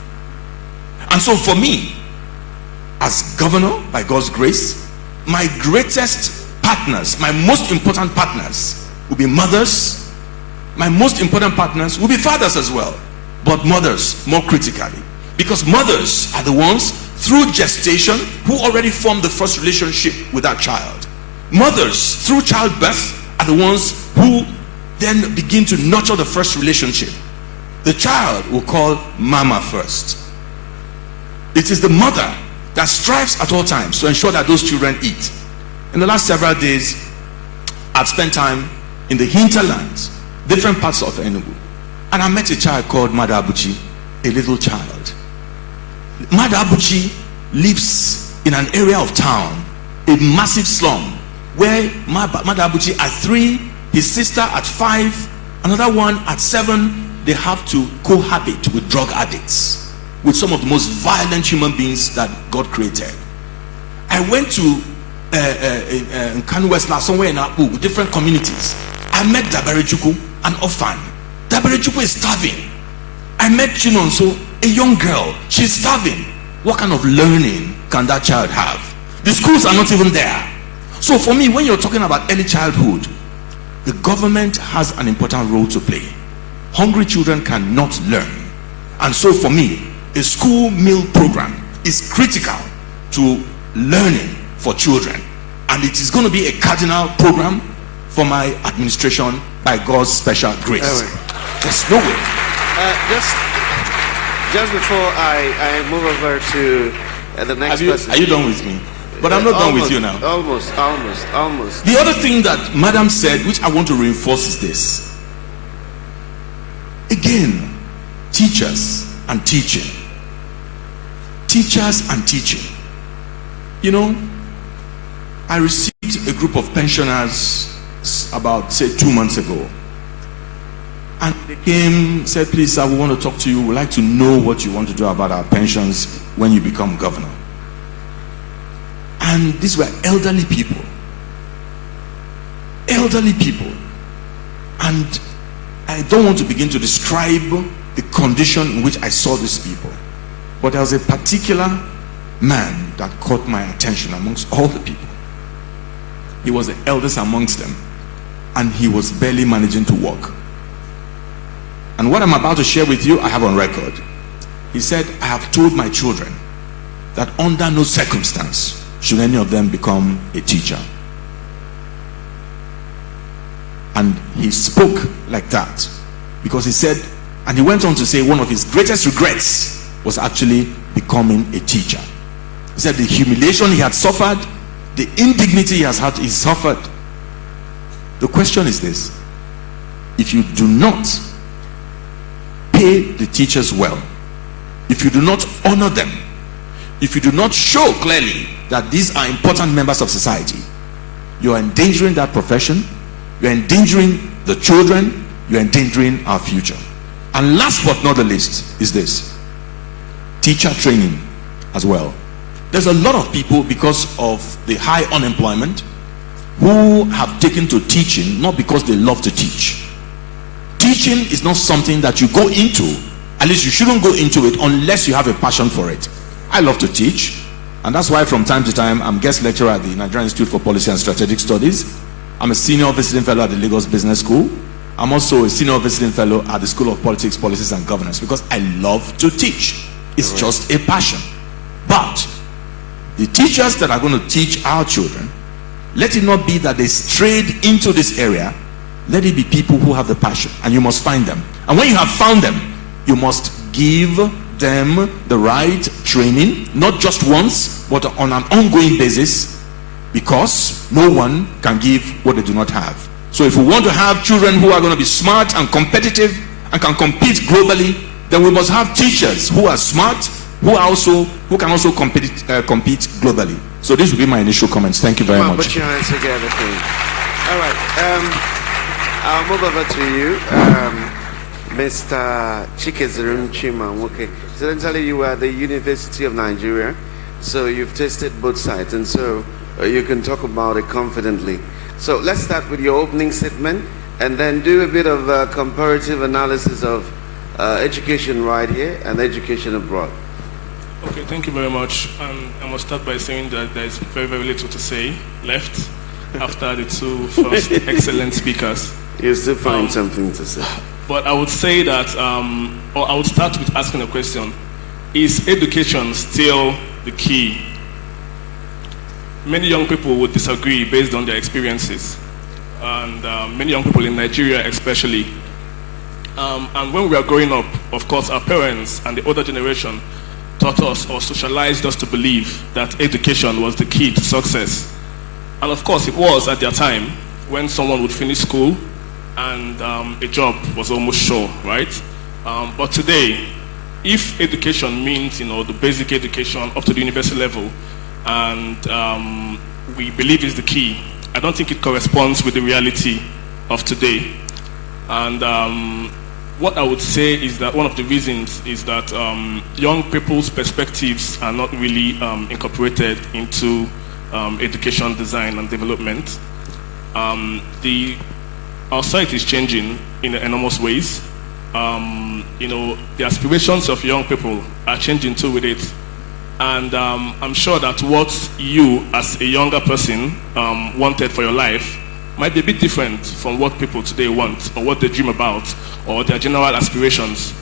And so for me, as governor, by God's grace, my greatest partners, my most important partners will be mothers. My most important partners will be fathers as well, but mothers more critically, because mothers are the ones through gestation who already form the first relationship with that child. Mothers through childbirth are the ones who then begin to nurture the first relationship. The child will call mama first. It is the mother that strives at all times to ensure that those children eat. In the last several days, I've spent time in the hinterlands, different parts of Enugu, and I met a child called Madabuchi, a little child. Madabuchi lives in an area of town, a massive slum, where Madabuchi at 3, his sister at 5, another one at 7, they have to cohabit with drug addicts, with some of the most violent human beings that God created. I went to Kanu West, somewhere in Apu, with different communities. I met Dabarejuku, an orphan. Dabarejuku is starving. I met Chinonso, a young girl. She's starving. What kind of learning can that child have? The schools are not even there. So for me, when you're talking about early childhood, the government has an important role to play. Hungry children cannot learn. And so for me, a school meal program is critical to learning for children. And it is going to be a cardinal program for my administration by God's special grace. There's no way. Just before I move over to The next person. Are you done with me? But I'm not done with you now. Almost. The other thing that Madam said, which I want to reinforce, is this. Again, teachers and teaching. Teachers and teaching. You know, I received a group of pensioners about, say, 2 months ago. And they came, said, please, sir, we want to talk to you. We'd like to know what you want to do about our pensions when you become governor. And these were elderly people. Elderly people. And I don't want to begin to describe the condition in which I saw these people. But there was a particular man that caught my attention amongst all the people. He was the eldest amongst them. And he was barely managing to walk. And what I'm about to share with you, I have on record. He said, I have told my children that under no circumstance should any of them become a teacher. And he spoke like that because he said, and he went on to say one of his greatest regrets was actually becoming a teacher. He said the humiliation he had suffered, the indignity he suffered. The question is this: if you do not pay the teachers well, if you do not honor them, if you do not show clearly that these are important members of society, you are endangering that profession, you are endangering the children, you are endangering our future. And last but not the least is this: teacher training as well. There's a lot of people, because of the high unemployment, who have taken to teaching not because they love to teach. Teaching is not something that you go into. At least you shouldn't go into it unless you have a passion for it. I love to teach, and that's why from time to time I'm guest lecturer at the Nigerian Institute for Policy and Strategic Studies. I'm a senior visiting fellow at the Lagos Business School. I'm also a senior visiting fellow at the School of Politics, Policies and Governance, because I love to teach. It's just a passion. But the teachers that are going to teach our children, let it not be that they strayed into this area. Let it be people who have the passion, and you must find them. And when you have found them, you must give them the right training, not just once, but on an ongoing basis, because no one can give what they do not have. So if we want to have children who are going to be smart and competitive and can compete globally, then we must have teachers who are smart, who can also compete globally. So this will be my initial comments. Thank you very much. Put your hands together, please. All right. I'll move over to you, Mr. Chikezirim Chimanwoke. Incidentally, you are at the University of Nigeria, so you've tasted both sides, and so you can talk about it confidently. So let's start with your opening statement, and then do a bit of comparative analysis of education right here and education abroad. Okay, thank you very much. I must start by saying that there's very, very little to say left after the two first excellent speakers. You still find something to say. But I would say that, or I would start with asking a question. Is education still the key? Many young people would disagree based on their experiences. And many young people in Nigeria especially. And when we were growing up, of course, our parents and the older generation taught us or socialized us to believe that education was the key to success. And of course, it was at their time when someone would finish school and a job was almost sure, right? But today, if education means, the basic education up to the university level, and we believe is the key, I don't think it corresponds with the reality of today. And what I would say is that one of the reasons is that young people's perspectives are not really incorporated into education design and development. Our society is changing in enormous ways. The aspirations of young people are changing too with it. And I'm sure that what you as a younger person wanted for your life might be a bit different from what people today want or what they dream about or their general aspirations.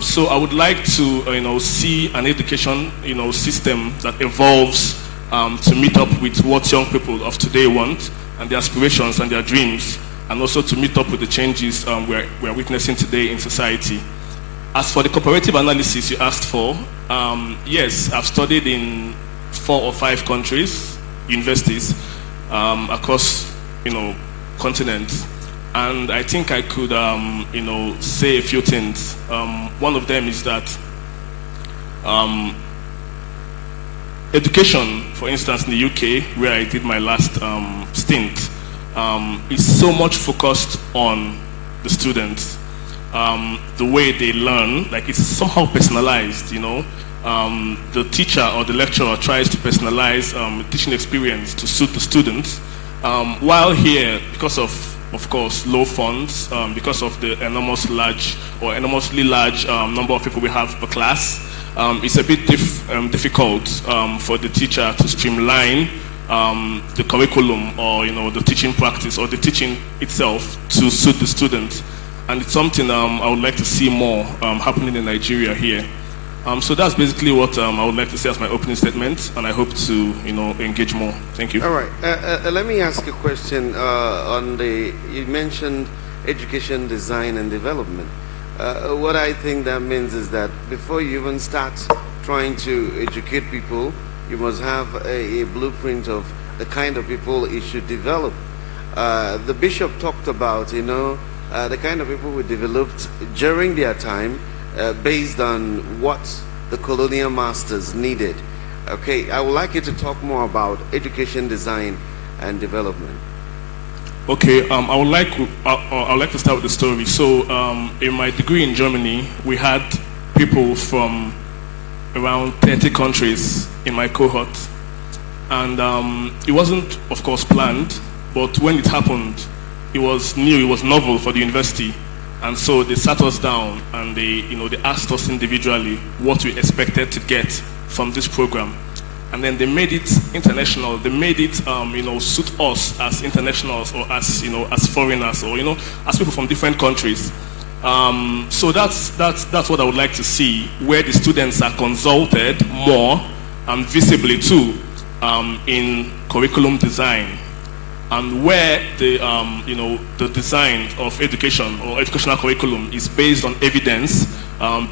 So I would like to see an education system that evolves to meet up with what young people of today want and their aspirations and their dreams, and also to meet up with the changes we're witnessing today in society. As for the comparative analysis you asked for, yes, I've studied in 4 or 5 countries, universities, across, continents. And I think I could, say a few things. One of them is that education, for instance, in the UK, where I did my last stint, is so much focused on the students, the way they learn, like it's somehow personalized, the teacher or the lecturer tries to personalize the teaching experience to suit the students, while here, because of course, low funds, because of the enormously large number of people we have per class, it's a bit difficult for the teacher to streamline the curriculum or the teaching practice or the teaching itself to suit the students. And it's something I would like to see more happening in Nigeria here. So that's basically what I would like to say as my opening statement, and I hope to engage more. Thank you. All right. Let me ask a question on you mentioned education, design, and development. What I think that means is that before you even start trying to educate people, you must have a blueprint of the kind of people it should develop. The bishop talked about, the kind of people we developed during their time based on what the colonial masters needed. Okay, I would like you to talk more about education, design, and development. Okay, I would like to start with the story. So, in my degree in Germany, we had people from around 30 countries in my cohort, and it wasn't, of course, planned. But when it happened, it was new, it was novel for the university, and so they sat us down and they asked us individually what we expected to get from this program. And then they made it international. They made it, suit us as internationals or as foreigners or as people from different countries. So that's what I would like to see, where the students are consulted more and visibly too in curriculum design, and where the design of education or educational curriculum is based on evidence,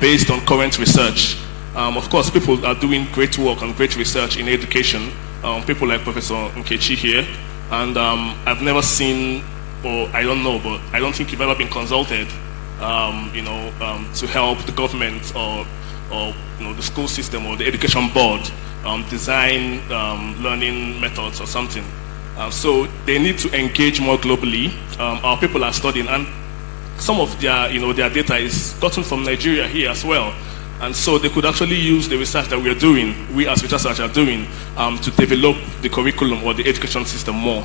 based on current research. Of course, people are doing great work and great research in education. People like Professor Nkechi here, and I've never seen, or I don't know, but I don't think you've ever been consulted, to help the government or the school system or the education board design learning methods or something. So they need to engage more globally. Our people are studying, and some of their data is gotten from Nigeria here as well. And so they could actually use the research that we as researchers are doing, to develop the curriculum or the education system more.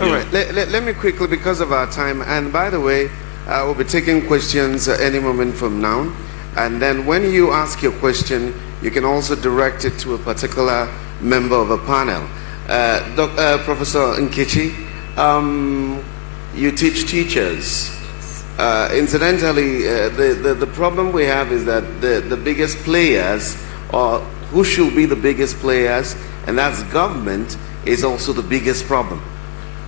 All right, let me quickly, because of our time, and by the way, we'll be taking questions any moment from now. And then when you ask your question, you can also direct it to a particular member of a panel. Professor Nkechi, you teach teachers. Incidentally, the problem we have is that the biggest players, or who should be the biggest players, and that's government, is also the biggest problem.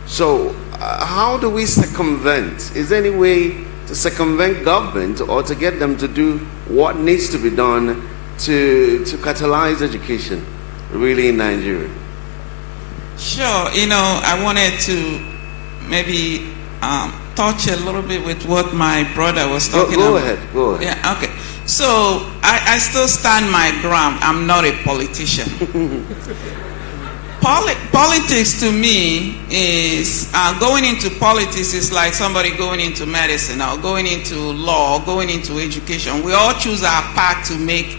So how do we circumvent? Is there any way to circumvent government or to get them to do what needs to be done to catalyze education really in Nigeria? Sure. I wanted to maybe touch a little bit with what my brother was talking about. Go ahead. Yeah, okay. So I still stand my ground. I'm not a politician. Politics to me is, going into politics is like somebody going into medicine or going into law, or going into education. We all choose our path to make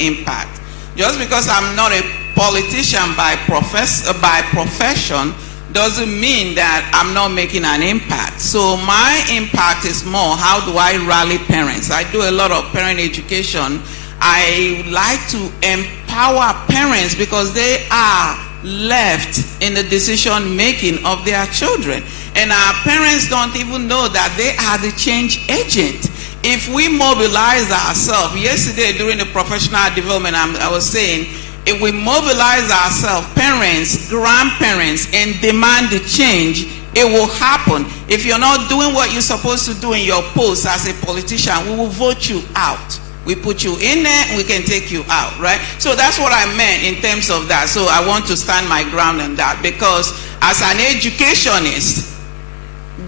impact. Just because I'm not a politician by profession doesn't mean that I'm not making an impact. So my impact is more, how do I rally parents? I do a lot of parent education. I like to empower parents because they are left in the decision making of their children. And our parents don't even know that they are the change agent. If we mobilize ourselves, yesterday during the professional development, I was saying, if we mobilize ourselves, parents, grandparents, and demand the change, It will happen. If you're not doing what you're supposed to do in your post as a politician, we will vote you out. We put you in there and we can take you out, right? So that's what I meant in terms of that. So I want to stand my ground on that, because as an educationist,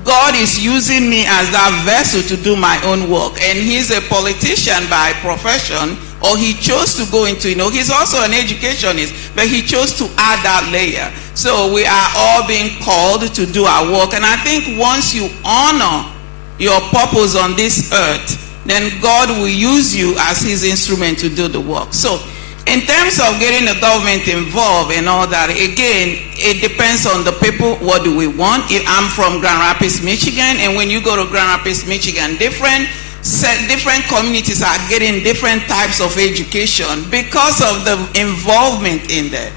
God is using me as that vessel to do my own work. And he's a politician by profession, or he chose to go into, he's also an educationist, but he chose to add that layer. So we are all being called to do our work. And I think once you honor your purpose on this earth, then God will use you as his instrument to do the work. So in terms of getting the government involved and all that, again, it depends on the people. What do we want? I'm from Grand Rapids, Michigan, and when you go to Grand Rapids, Michigan, different communities are getting different types of education because of the involvement in there.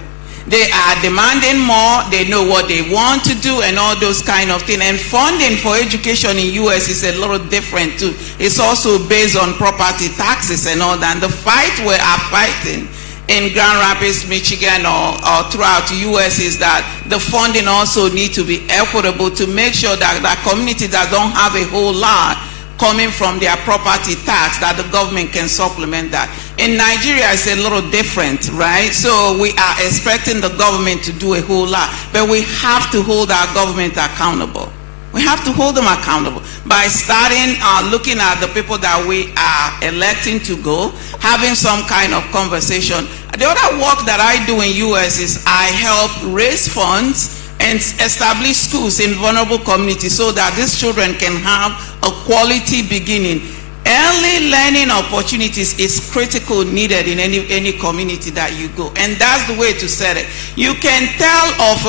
They are demanding more, they know what they want to do and all those kind of things. And funding for education in US is a little different too. It's also based on property taxes and all that. And the fight we are fighting in Grand Rapids, Michigan, or throughout the US is that the funding also needs to be equitable to make sure that that community that don't have a whole lot coming from their property tax, that the government can supplement that. In Nigeria, it's a little different, right? So we are expecting the government to do a whole lot, but we have to hold our government accountable. We have to hold them accountable by starting looking at the people that we are electing to go, having some kind of conversation. The other work that I do in US is I help raise funds and establish schools in vulnerable communities so that these children can have a quality beginning. Early learning opportunities is critical, needed in any community that you go, and that's the way to set it. You can tell of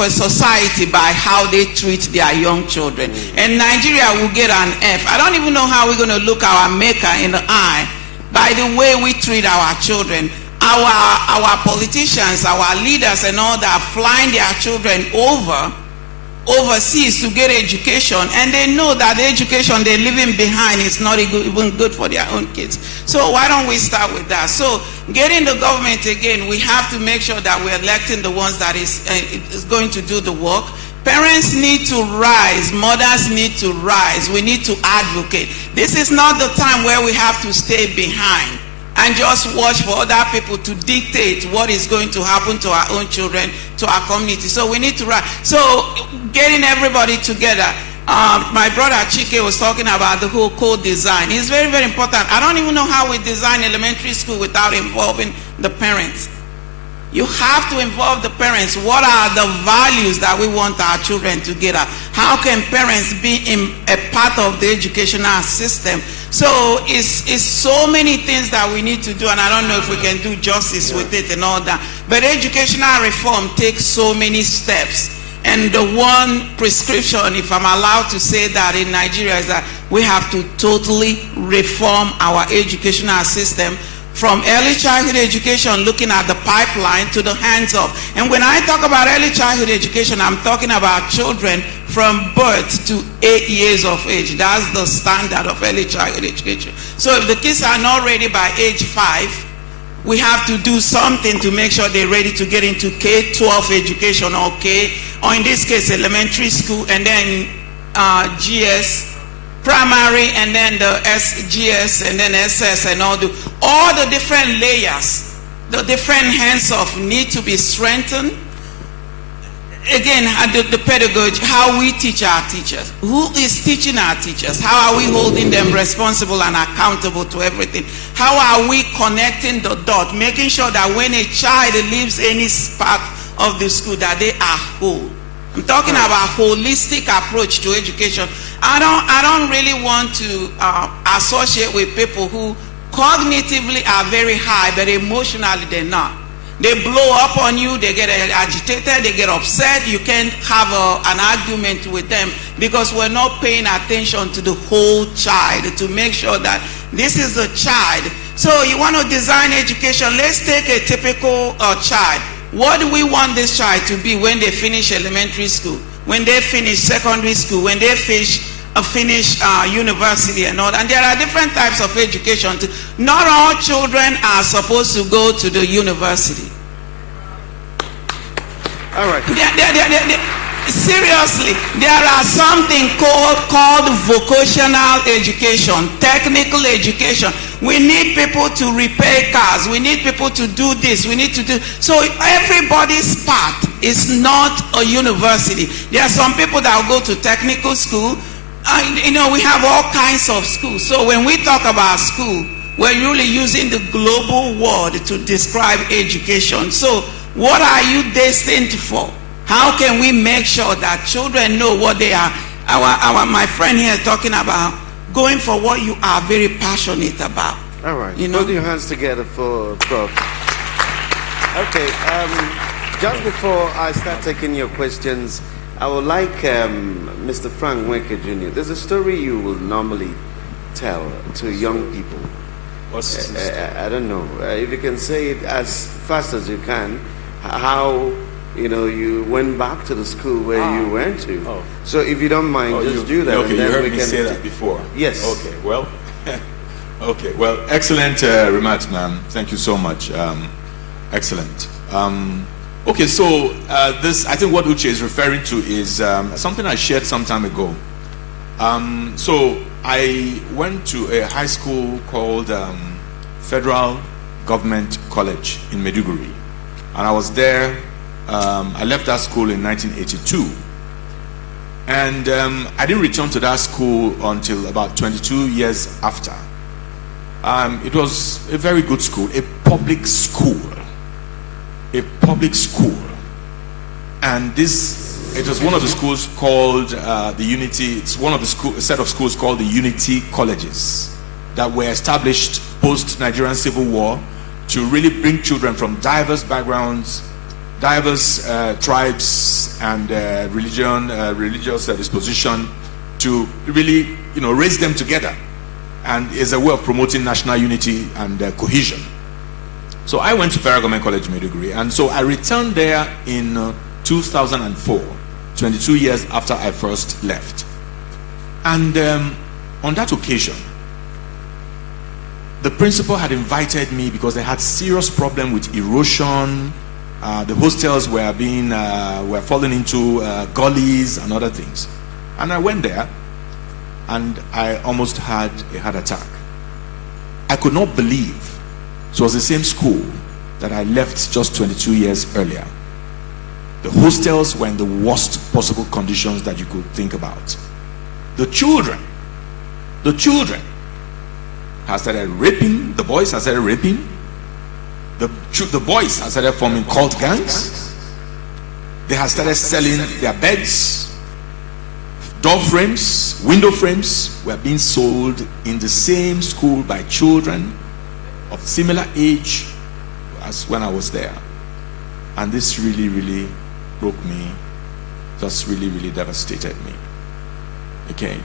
a society by how they treat their young children, and Nigeria will get an F. I don't even know how we're going to look our maker in the eye by the way we treat our children. Our politicians, our leaders and all that flying their children overseas to get education, and they know that the education they're leaving behind is not even good for their own kids. So why don't we start with that? So getting the government, again, we have to make sure that we're electing the ones that is going to do the work. Parents need to rise, mothers need to rise, we need to advocate. This is not the time where we have to stay behind and just watch for other people to dictate what is going to happen to our own children, to our community. So we need to rise. So getting everybody together. My brother Chike was talking about the whole co-design. It's very, very important. I don't even know how we design elementary school without involving the parents. You have to involve the parents. What are the values that we want our children to get at? How can parents be a part of the educational system? So it's so many things that we need to do, and I don't know if we can do justice with it and all that. But educational reform takes so many steps. And the one prescription, if I'm allowed to say that in Nigeria, is that we have to totally reform our educational system, from early childhood education, looking at the pipeline, to the hands-off. And when I talk about early childhood education, I'm talking about children from birth to 8 years of age. That's the standard of early childhood education. So if the kids are not ready by age 5, we have to do something to make sure they're ready to get into K-12 education, or in this case, elementary school, and then GS, primary, and then the SGS, and then SS, and all the different layers, the different hands-off need to be strengthened. Again, the pedagogy, how we teach our teachers. Who is teaching our teachers? How are we holding them responsible and accountable to everything? How are we connecting the dot, making sure that when a child leaves any part of the school, that they are whole? I'm talking about holistic approach to education. I don't really want to associate with people who cognitively are very high, but emotionally they're not. They blow up on you, they get agitated, they get upset. You can't have an argument with them because we're not paying attention to the whole child to make sure that this is a child. So you want to design education. Let's take a typical child. What do we want this child to be when they finish elementary school, when they finish secondary school, when they finish university and all that? And there are different types of education. Not all children are supposed to go to the university. All right. seriously, there are something called vocational education, technical education. We need people to repair cars. We need people to do this. We need to do. So everybody's path is not a university. There are some people that will go to technical school. We have all kinds of schools. So when we talk about school, we're really using the global word to describe education. So what are you destined for? How can we make sure that children know what they are? My friend here is talking about going for what you are very passionate about. All right. Put your hands together for Prof. Okay. Just before I start taking your questions, I would like Mr. Frank Nweke Jr. There's a story you will normally tell to young people. What's I don't know. If you can say it as fast as you can, how you went back to the school where you went to. Oh. So if you don't mind, just do that. Okay, and then you heard we me can say that before. Yes. Okay, well, excellent remarks, ma'am. Thank you so much. Excellent. Okay, so this, I think what Uche is referring to is something I shared some time ago. So I went to a high school called Federal Government College in Maiduguri, and I was there. I left that school in 1982, and I didn't return to that school until about 22 years after. It was a very good school, a public school, and it was one of the schools called the Unity. It's one of the a set of schools called the Unity Colleges that were established post-Nigerian Civil War to really bring children from diverse backgrounds, diverse tribes and religious disposition, to really raise them together, and is a way of promoting national unity and cohesion. So I went to Federal Government College Maiduguri, and so I returned there in 2004, 22 years after I first left. And on that occasion, the principal had invited me because they had serious problem with erosion. The hostels were falling into gullies and other things. And I went there, and I almost had a heart attack. I could not believe it was the same school that I left just 22 years earlier. The hostels were in the worst possible conditions that you could think about. The children had started raping, the boys had started raping, the boys had started forming cult gangs. They had started selling their beds, door frames, window frames were being sold in the same school by children of similar age as when I was there. And this really, really broke me, just really, really devastated me. Okay?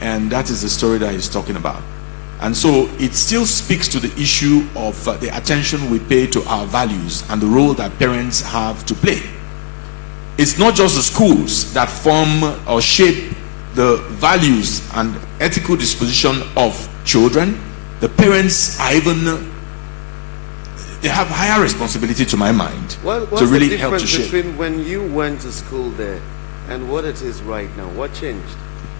And that is the story that he's talking about. And so it still speaks to the issue of the attention we pay to our values and the role that parents have to play. It's not just the schools that form or shape the values and ethical disposition of children. The parents are they have higher responsibility, to my mind, to really help to shape. What's the difference between when you went to school there and what it is right now? What changed?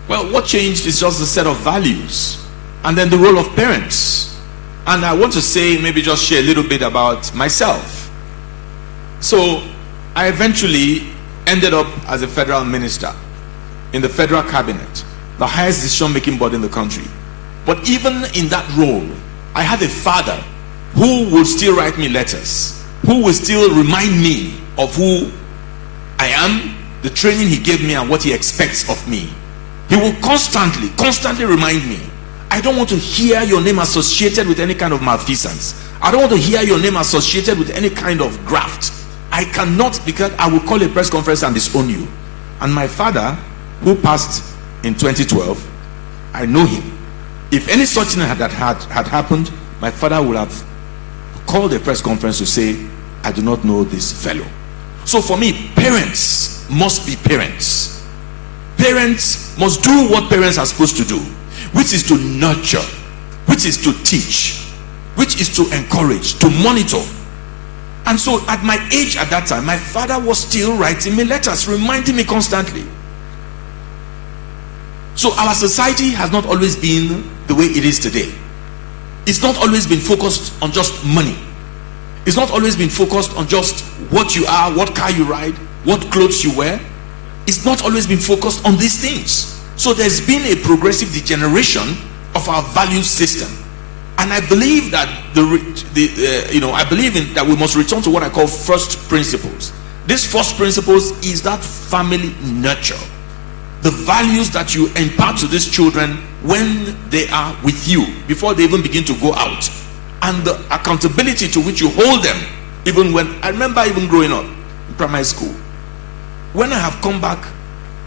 Well, what changed is just the set of values, and then the role of parents. And I want to say, maybe just share a little bit about myself. So I eventually ended up as a federal minister in the federal cabinet, the highest decision-making body in the country. But even in that role, I had a father who would still write me letters, who would still remind me of who I am, the training he gave me, and what he expects of me. He will constantly remind me, I don't want to hear your name associated with any kind of malfeasance. I don't want to hear your name associated with any kind of graft. I cannot, because I will call a press conference and disown you. And my father, who passed in 2012, I know him. If any such thing had happened, my father would have called a press conference to say, I do not know this fellow. So for me, parents must be parents. Parents must do what parents are supposed to do, which is to nurture, which is to teach, which is to encourage, to monitor. And so at my age at that time, my father was still writing me letters, reminding me constantly. So our society has not always been the way it is today. It's not always been focused on just money. It's not always been focused on just what you are, what car you ride, what clothes you wear. It's not always been focused on these things. So there's been a progressive degeneration of our value system. And I believe that that we must return to what I call first principles. This first principles is that family nurture. The values that you impart to these children when they are with you, before they even begin to go out. And the accountability to which you hold them, even when, I remember even growing up in primary school, when I have come back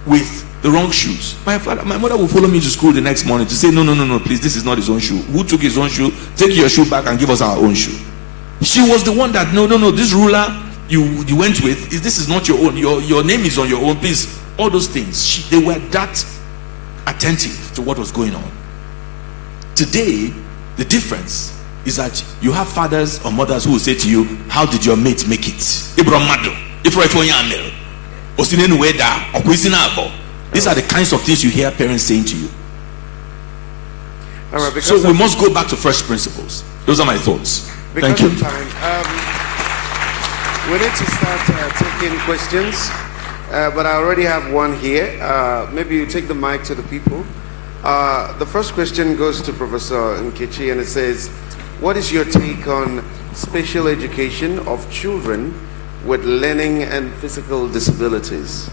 with the wrong shoes, my mother will follow me to school the next morning to say, no, please, this is not his own shoe. Who took his own shoe? Take your shoe back and give us our own shoe. She was the one that, no, this ruler you went with, this is not your own. Your name is on your own, please. All those things, they were that attentive to what was going on. Today, the difference is that you have fathers or mothers who will say to you, how did your mate make it? These are the kinds of things you hear parents saying to you. All right, so we must go back to first principles. Those are my thoughts. Thank you. Because of time, we need to start taking questions, but I already have one here. Maybe you take the mic to the people. The first question goes to Professor Nkechi, and it says, what is your take on special education of children with learning and physical disabilities?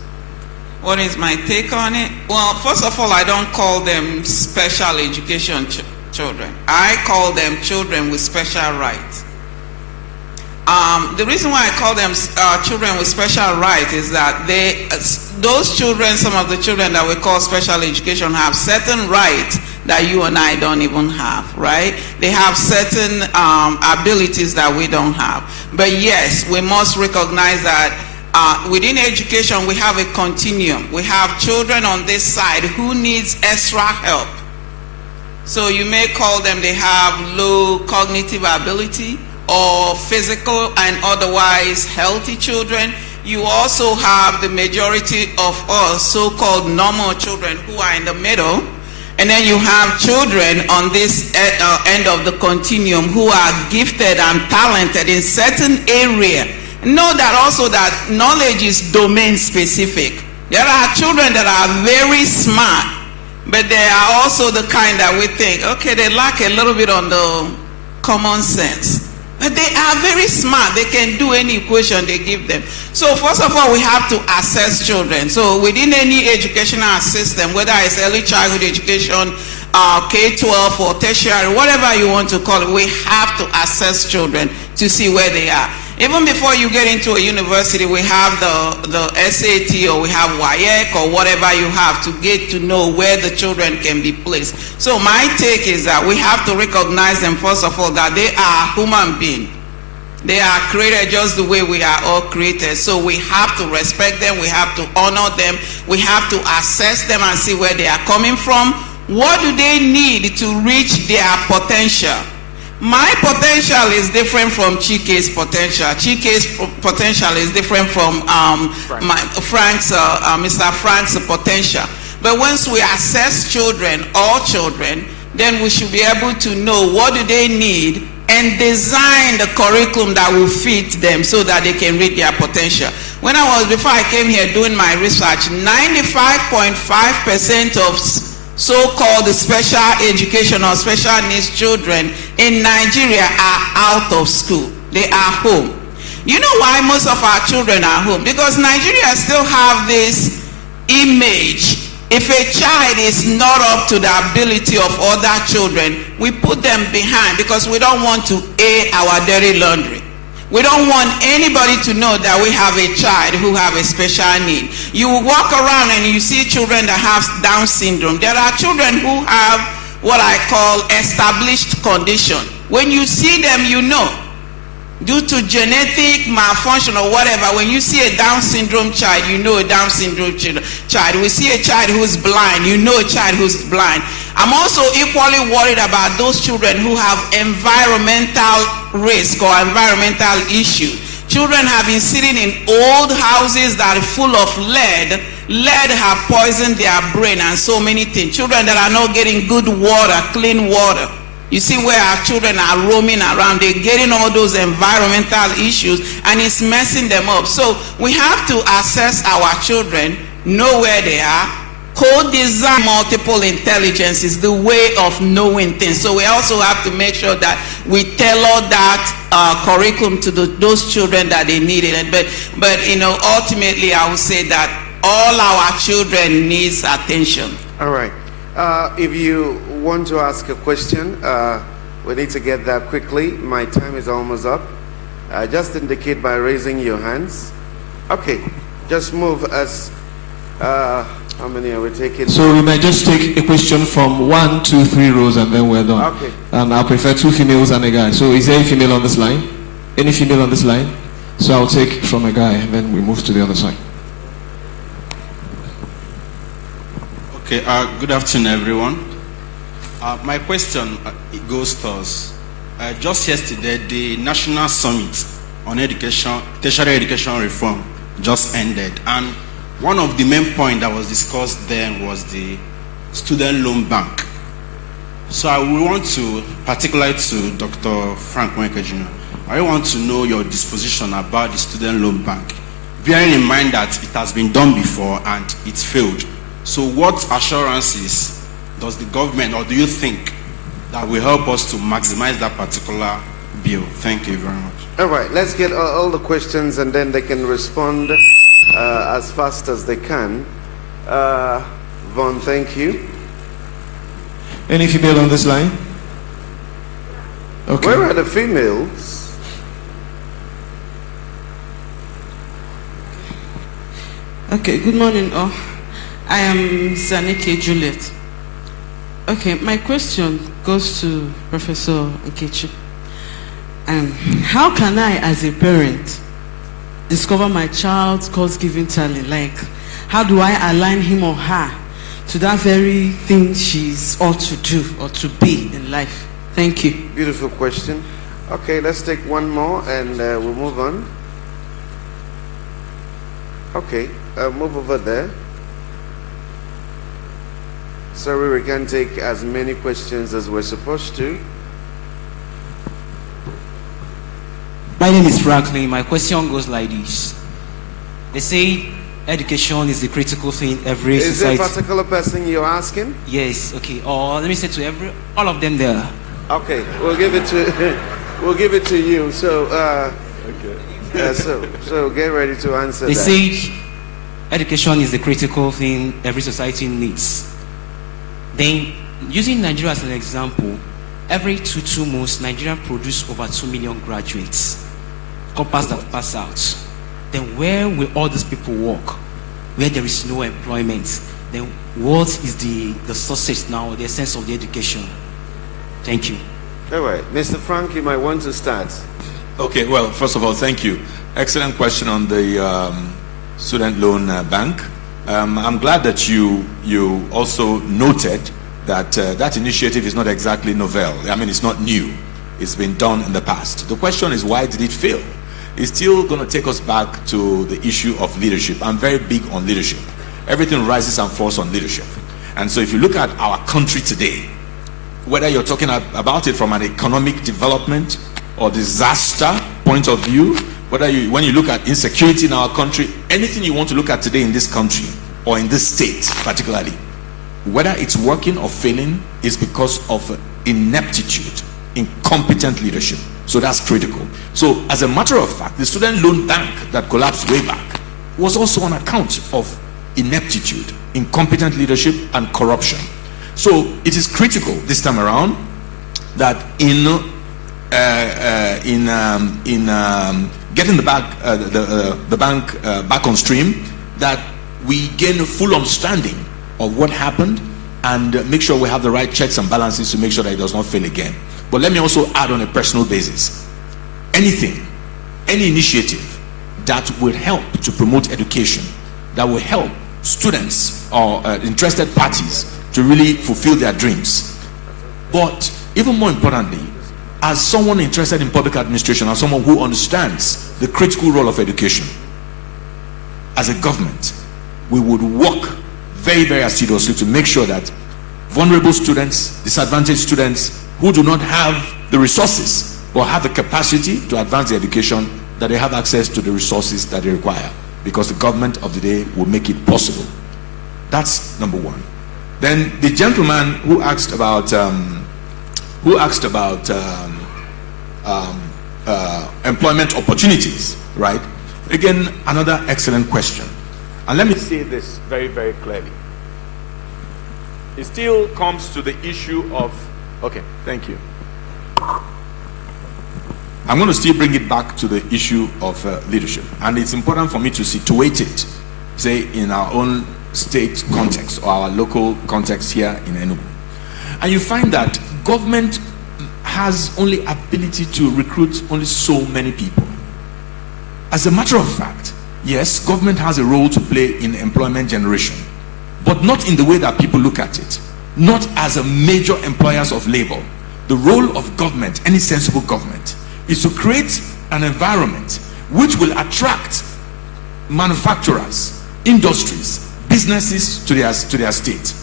What is my take on it? Well, first of all, I don't call them special education children. I call them children with special rights. The reason why I call them children with special rights is that those children, some of the children that we call special education, have certain rights that you and I don't even have, right? They have certain abilities that we don't have. But yes, we must recognize that within education, we have a continuum. We have children on this side who needs extra help. So you may call them, they have low cognitive ability or physical and otherwise healthy children. You also have the majority of us so-called normal children who are in the middle. And then you have children on this end of the continuum who are gifted and talented in certain area. Know that also that knowledge is domain specific. There are children that are very smart, but they are also the kind that we think, okay, they lack a little bit on the common sense. But they are very smart. They can do any equation they give them. So first of all, we have to assess children. So within any educational system, whether it's early childhood education, K-12 or tertiary, whatever you want to call it, we have to assess children to see where they are. Even before you get into a university, we have the SAT or we have WAEC or whatever you have to get to know where the children can be placed. So my take is that we have to recognize them, first of all, that they are human beings. They are created just the way we are all created. So we have to respect them. We have to honor them. We have to assess them and see where they are coming from. What do they need to reach their potential? My potential is different from Chike's potential. Chike's potential is different from Mr. Frank's potential. But once we assess children, all children, then we should be able to know what do they need and design the curriculum that will fit them so that they can reach their potential. Before I came here doing my research, 95.5% of so-called special education or special needs children in Nigeria are out of school. They are home. You know why most of our children are home? Because Nigeria still have this image. If a child is not up to the ability of other children, we put them behind because we don't want to air our dirty laundry. We don't want anybody to know that we have a child who have a special need. You walk around and you see children that have Down syndrome. There are children who have what I call established condition. When you see them, you know. Due to genetic malfunction or whatever, when you see a Down syndrome child, you know a Down syndrome child. We see a child who's blind, you know a child who's blind. I'm also equally worried about those children who have environmental risk or environmental issue. Children have been sitting in old houses that are full of lead. Lead have poisoned their brain and so many things. Children that are not getting good water, clean water. You see where our children are roaming around, they're getting all those environmental issues and it's messing them up. So we have to assess our children, know where they are, co-design multiple intelligence is the way of knowing things. So we also have to make sure that we tailor that curriculum to those children that they need it. But you know, ultimately I would say that all our children needs attention. All right. If you want to ask a question, we need to get that quickly. My time is almost up. Just indicate by raising your hands. Okay, just move as, how many are we taking? So we might just take a question from 1, 2, 3 rows and then we're done. Okay. And I prefer 2 females and a guy. So is there a female on this line? Any female on this line? So I'll take from a guy and then we move to the other side. Okay, good afternoon, everyone. My question it goes to us. Just yesterday, the National Summit on Education, Tertiary Education Reform just ended. And one of the main points that was discussed then was the Student Loan Bank. So I will want to, particularly to Dr. Frank Mwenke Jr., I want to know your disposition about the Student Loan Bank, bearing in mind that it has been done before and it failed. So what assurances does the government, or do you think, that will help us to maximize that particular bill? Thank you very much. All right, let's get all the questions and then they can respond as fast as they can. Vaughn, thank you. Any female on this line? Okay. Where are the females? Okay, good morning all. I am Zanike Juliet. Okay, my question goes to Professor Nkechi. How can I, as a parent, discover my child's God-given talent? Like, how do I align him or her to that very thing she's ought to do or to be in life? Thank you. Beautiful question. Okay, let's take one more and we'll move on. Okay, move over there. Sorry, we can't take as many questions as we're supposed to. My name is Franklin. My question goes like this. They say education is the critical thing every society. Is there a particular person you're asking? Yes, okay. Or let me say to all of them there. Okay, we'll give it to you. So so get ready to answer they that. Say education is the critical thing every society needs. Then, using Nigeria as an example, every 2 months, Nigeria produces over 2 million graduates, couples that pass out. Then where will all these people work? Where there is no employment. Then what is the success now, the essence of the education? Thank you. All right, Mr. Frank, you might want to start. Okay, well, first of all, thank you. Excellent question on the student loan bank. I'm glad that you also noted that that initiative is not exactly novel. I mean, it's not new. It's been done in the past. The question is, why did it fail? It's still going to take us back to the issue of leadership. I'm very big on leadership. Everything rises and falls on leadership. And so if you look at our country today, whether you're talking about it from an economic development or disaster point of view, when you look at insecurity in our country, anything you want to look at today in this country or in this state particularly, whether it's working or failing, is because of ineptitude, incompetent leadership. So that's critical. So as a matter of fact, the student loan bank that collapsed way back was also on account of ineptitude, incompetent leadership, and corruption. So it is critical this time around that in getting the bank back on stream, that we gain a full understanding of what happened and make sure we have the right checks and balances to make sure that it does not fail again. But let me also add on a personal basis, any initiative that will help to promote education, that will help students or interested parties to really fulfill their dreams. But even more importantly, as someone interested in public administration, as someone who understands the critical role of education, as a government, we would work very, very assiduously to make sure that vulnerable students, disadvantaged students who do not have the resources or have the capacity to advance their education, that they have access to the resources that they require, because the government of the day will make it possible. That's number one. Then the gentleman who asked about employment opportunities, right? Again, another excellent question. And let me say this very, very clearly. It still comes to the issue of, okay, thank you. I'm going to still bring it back to the issue of leadership. And it's important for me to situate it, say, in our own state context or our local context here in Enugu. And you find that government has only ability to recruit only so many people. As a matter of fact, yes, government has a role to play in employment generation, but not in the way that people look at it. Not as a major employers of labor. The role of government, any sensible government, is to create an environment which will attract manufacturers, industries, businesses to their state.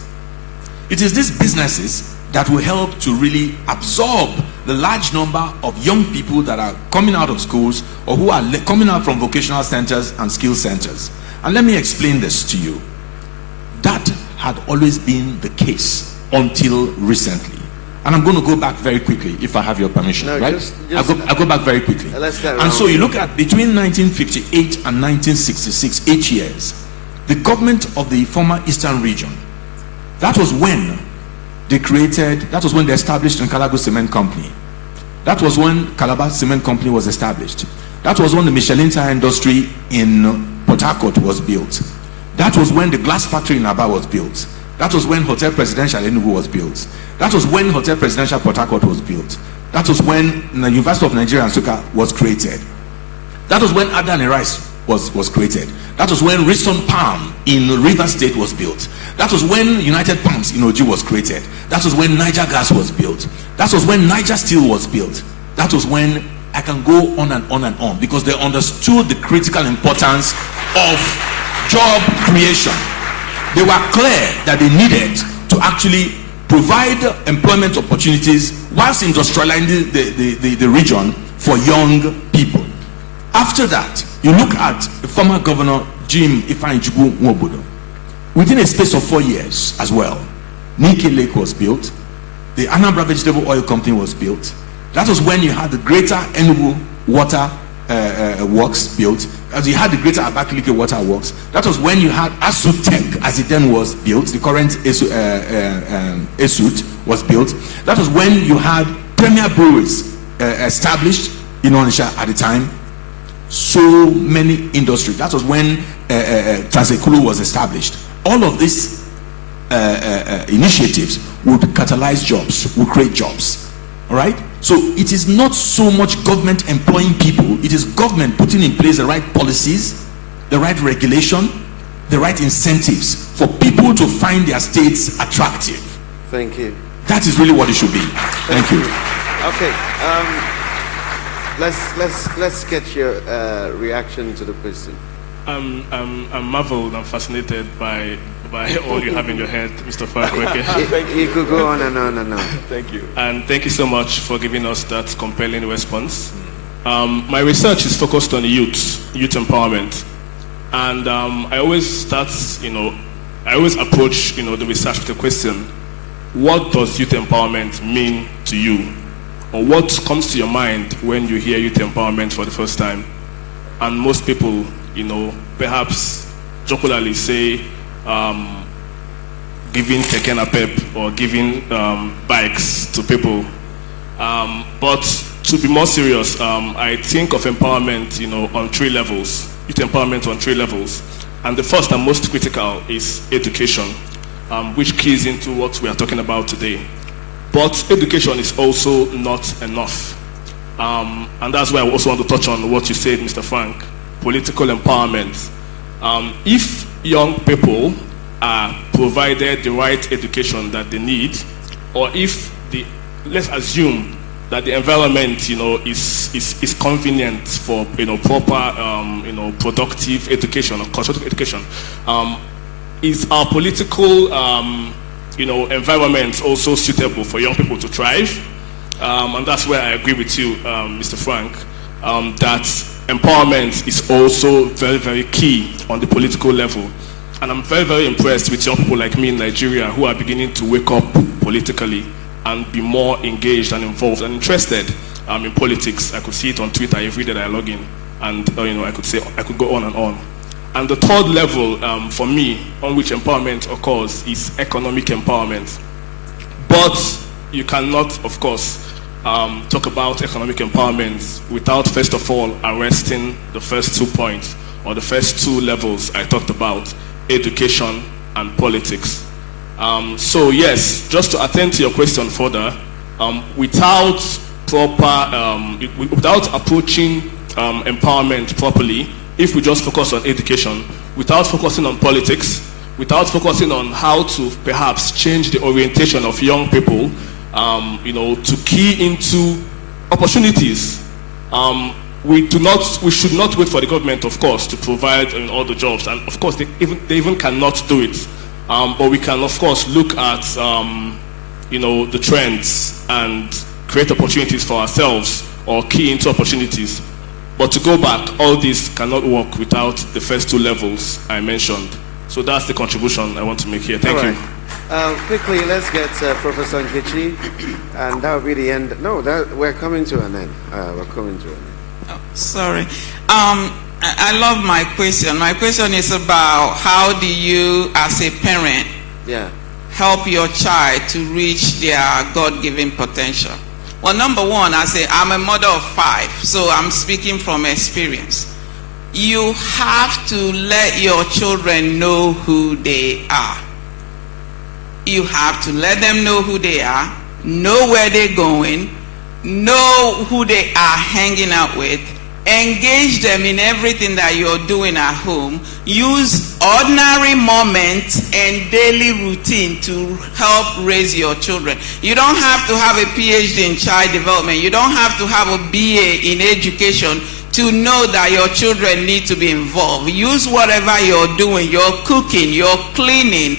It is these businesses that will help to really absorb the large number of young people that are coming out of schools or who are coming out from vocational centers and skill centers. And let me explain this to you. That had always been the case until recently. And I'm going to go back very quickly, if I have your permission, no, right? I'll go back very quickly. And so you look at between 1958 and 1966, 8 years, the government of the former Eastern region, that was when they established Nkalago Cement Company. That was when Calabar Cement Company was established. That was when the Michelin tire industry in Port Harcourt was built. That was when the glass factory in Aba was built. That was when Hotel Presidential Enugu was built. That was when Hotel Presidential Port Harcourt was built. That was when the University of Nigeria Nsukka was created. That was when Adani Rice was created. That was when Rison Palm in Rivers State was built. That was when United Palms in Oji was created. That was when Niger Gas was built. That was when Niger Steel was built. That was when, I can go on and on and on, because they understood the critical importance of job creation. They were clear that they needed to actually provide employment opportunities whilst industrializing the region for young people. After that, you look at the former governor Jim Ifeanyi Nwobodo. Within a space of 4 years as well, Nike Lake was built. The Anambra Vegetable Oil Company was built. That was when you had the Greater Enugu Water Works built. As you had the Greater Abakaliki Water Works. That was when you had Asutech, as it then was built. The current Esut was built. That was when you had Premier Breweries established in Onitsha at the time. So many industries. That was when Transekulu was established. All of these initiatives would catalyze jobs, would create jobs. All right? So it is not so much government employing people, it is government putting in place the right policies, the right regulation, the right incentives for people to find their states attractive. Thank you. That is really what it should be. Thank you. Okay. Let's get your reaction to the question. I'm marveled and fascinated by all you have in your head, Mr. Fakweke. You could go on and on and on. Thank you. And thank you so much for giving us that compelling response. My research is focused on youth empowerment. And I always approach, the research with the question, what does youth empowerment mean to you? Or what comes to your mind when you hear youth empowerment for the first time? And most people, perhaps jocularly say, giving Keke Napep or giving bikes to people. But to be more serious, I think of empowerment, on 3 levels. Youth empowerment on 3 levels. And the first and most critical is education, which keys into what we are talking about today. But education is also not enough. And that's why I also want to touch on what you said, Mr. Frank, political empowerment. If young people are provided the right education that they need, or if let's assume that the environment, is convenient for, proper, productive education or constructive education. Is our political, environment also suitable for young people to thrive? And that's where I agree with you, Mr. Frank, that empowerment is also very, very key on the political level. And I'm very, very impressed with young people like me in Nigeria who are beginning to wake up politically and be more engaged and involved and interested in politics. I could see it on Twitter every day that I log in, and I could go on and on. And the third level for me on which empowerment occurs is economic empowerment. But you cannot, of course, talk about economic empowerment without first of all arresting the first 2 points or the first 2 levels I talked about, education and politics. So yes, just to attend to your question further, without approaching empowerment properly, if we just focus on education, without focusing on politics, without focusing on how to perhaps change the orientation of young people, to key into opportunities. We should not wait for the government, of course, to provide all the jobs, and of course they even cannot do it. But we can, of course, look at the trends and create opportunities for ourselves or key into opportunities. But to go back, all this cannot work without the first 2 levels I mentioned. So that's the contribution I want to make here. Thank you. Quickly, let's get Professor Nkechi, and that will be the end. No, we're coming to an end. We're coming to an end. Oh, sorry. I love my question. My question is about how do you, as a parent, help your child to reach their God-given potential? Well, number one, I'm a mother of 5, so I'm speaking from experience. You have to let your children know who they are. You have to let them know who they are, know where they're going, know who they are hanging out with, engage them in everything that you're doing at home, use ordinary moments and daily routine to help raise your children. You don't have to have a PhD in child development. You don't have to have a BA in education to know that your children need to be involved. Use whatever you're doing, you're cooking, you're cleaning,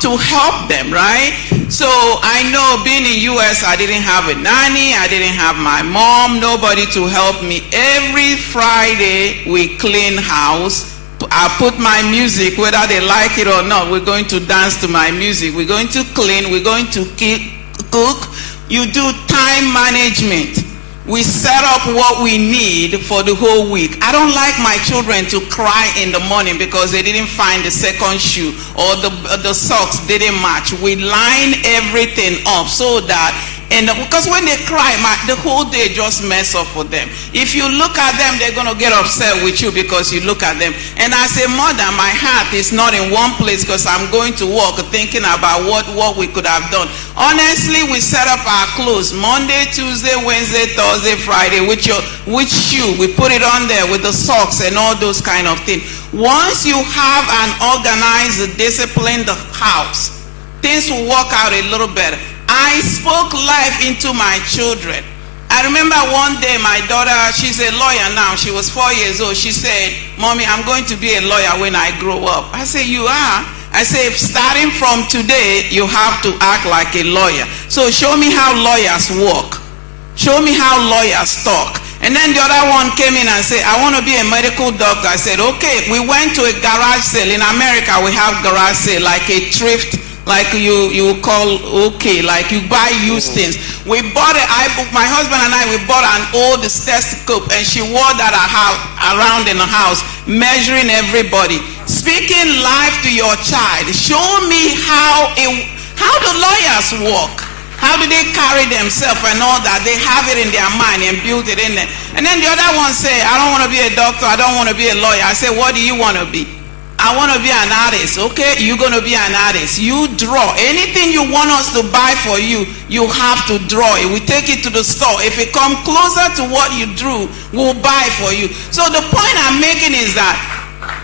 to help them, right? So I know being in US, I didn't have a nanny, I didn't have my mom, nobody to help me. Every Friday we clean house. I put my music, whether they like it or not, we're going to dance to my music. We're going to clean, we're going to cook. You do time management. We set up what we need for the whole week. I don't like my children to cry in the morning because they didn't find the second shoe or the socks didn't match. We line everything up so that, because when they cry, the whole day just mess up for them. If you look at them, they're going to get upset with you because you look at them. And as a mother, my heart is not in one place because I'm going to work thinking about what we could have done. Honestly, we set up our clothes Monday, Tuesday, Wednesday, Thursday, Friday. Which shoe? We put it on there with the socks and all those kind of things. Once you have an organized, disciplined house, things will work out a little better. I spoke life into my children. I remember one day my daughter, she's a lawyer now, she was 4 years old. She said, "Mommy, I'm going to be a lawyer when I grow up." I said, "You are?" I said, "Starting from today, you have to act like a lawyer. So show me how lawyers work. Show me how lawyers talk." And then the other one came in and said, "I want to be a medical doctor." I said, "Okay." We went to a garage sale. In America, we have garage sale, like a thrift, like you call, like you buy used things. We bought it. My husband and I, we bought an old stethoscope, and she wore that around in the house, measuring everybody. Speaking life to your child. Show me how the lawyers work. How do they carry themselves and all that? They have it in their mind and build it in there. And then the other one say, "I don't want to be a doctor. I don't want to be a lawyer." I say, "What do you want to be?" "I want to be an artist." "Okay, you're going to be an artist. You draw. Anything you want us to buy for you, you have to draw it. We take it to the store. If it comes closer to what you drew, we'll buy for you." So the point I'm making is that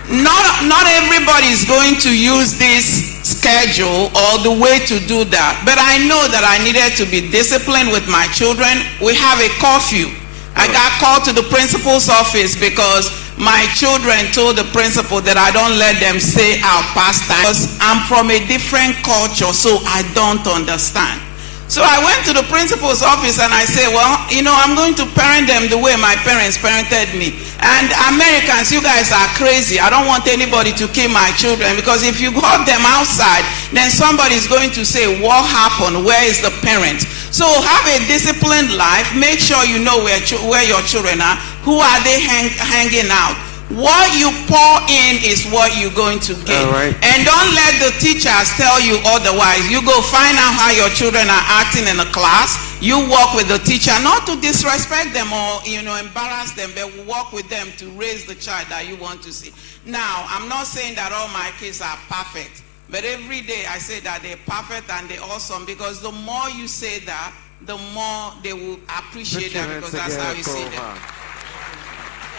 not everybody is going to use this schedule or the way to do that. But I know that I needed to be disciplined with my children. We have a curfew. I got called to the principal's office because my children told the principal that I don't let them say our past time because I'm from a different culture, so I don't understand. So I went to the principal's office and I said, well, you know, I'm going to parent them the way my parents parented me. And Americans, you guys are crazy. I don't want anybody to kill my children, because if you got them outside, then somebody's going to say, what happened? Where is the parent? So have a disciplined life. Make sure you know where your children are. Who are they hanging out? What you pour in is what you're going to get. Right. And don't let the teachers tell you otherwise. You go find out how your children are acting in a class. You work with the teacher, not to disrespect them or, you know, embarrass them, but work with them to raise the child that you want to see. Now, I'm not saying that all my kids are perfect, but every day I say that they're perfect and they're awesome, because the more you say that, the more they will appreciate that, because that's how you see them.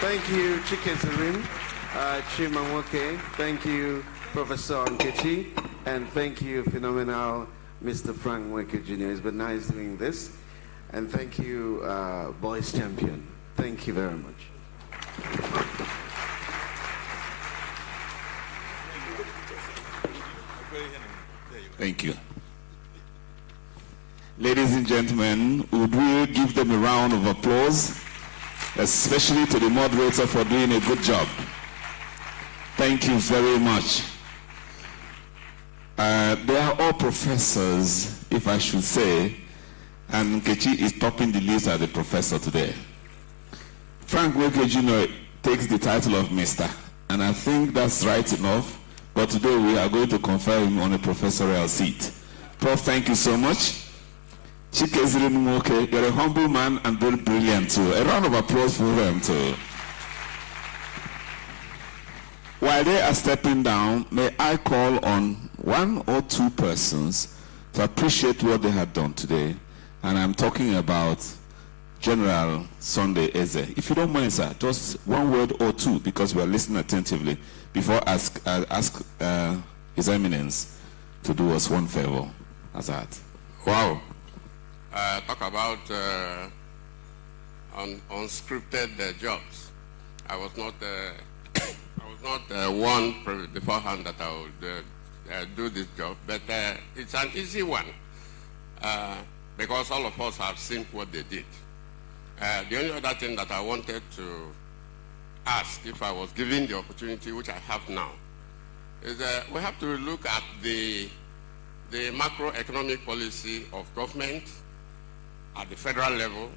Thank you, Chikezirim, Chima Nwoke. Thank you, Professor Nkechi. And thank you, phenomenal Mr. Frank Nwoke Jr. It's been nice doing this. And thank you, Boys Champion. Thank you very much. Thank you. Ladies and gentlemen, would we give them a round of applause? Especially to the moderator for doing a good job. Thank you very much. They are all professors, if I should say, and Nkechi is topping the list as a professor today. Frank Nwoke Jr. takes the title of Mr., and I think that's right enough, but today we are going to confer him on a professorial seat. Prof, thank you so much. Chikezirim Nwoke, you're a humble man and very brilliant too. A round of applause for them too. While they are stepping down, may I call on one or two persons to appreciate what they have done today. And I'm talking about General Sunday Eze. If you don't mind, sir, just one word or two, because we are listening attentively, before I ask His Eminence to do us one favor. As that. Wow. Talk about unscripted jobs. I was not warned beforehand that I would do this job, but it's an easy one because all of us have seen what they did. The only other thing that I wanted to ask, if I was given the opportunity, which I have now, is we have to look at the macroeconomic policy of government at the federal level,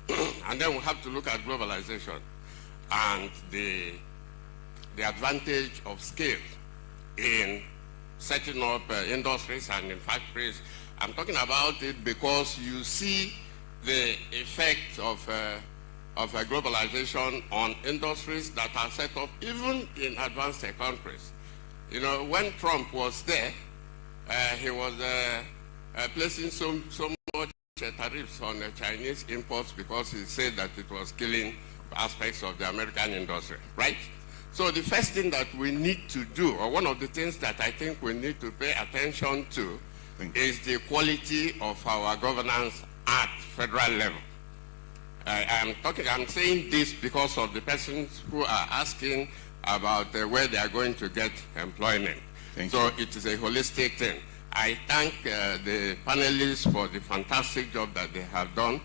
and then we have to look at globalization and the advantage of scale in setting up industries and in factories. I'm talking about it because you see the effect of globalization on industries that are set up even in advanced countries. You know, when Trump was there, he was placing so much tariffs on Chinese imports because he said that it was killing aspects of the American industry, right? So the first thing that we need to do, or one of the things that I think we need to pay attention to, is the quality of our governance at federal level. I'm saying this because of the persons who are asking about where they are going to get employment. So it is a holistic thing. I thank the panelists for the fantastic job that they have done,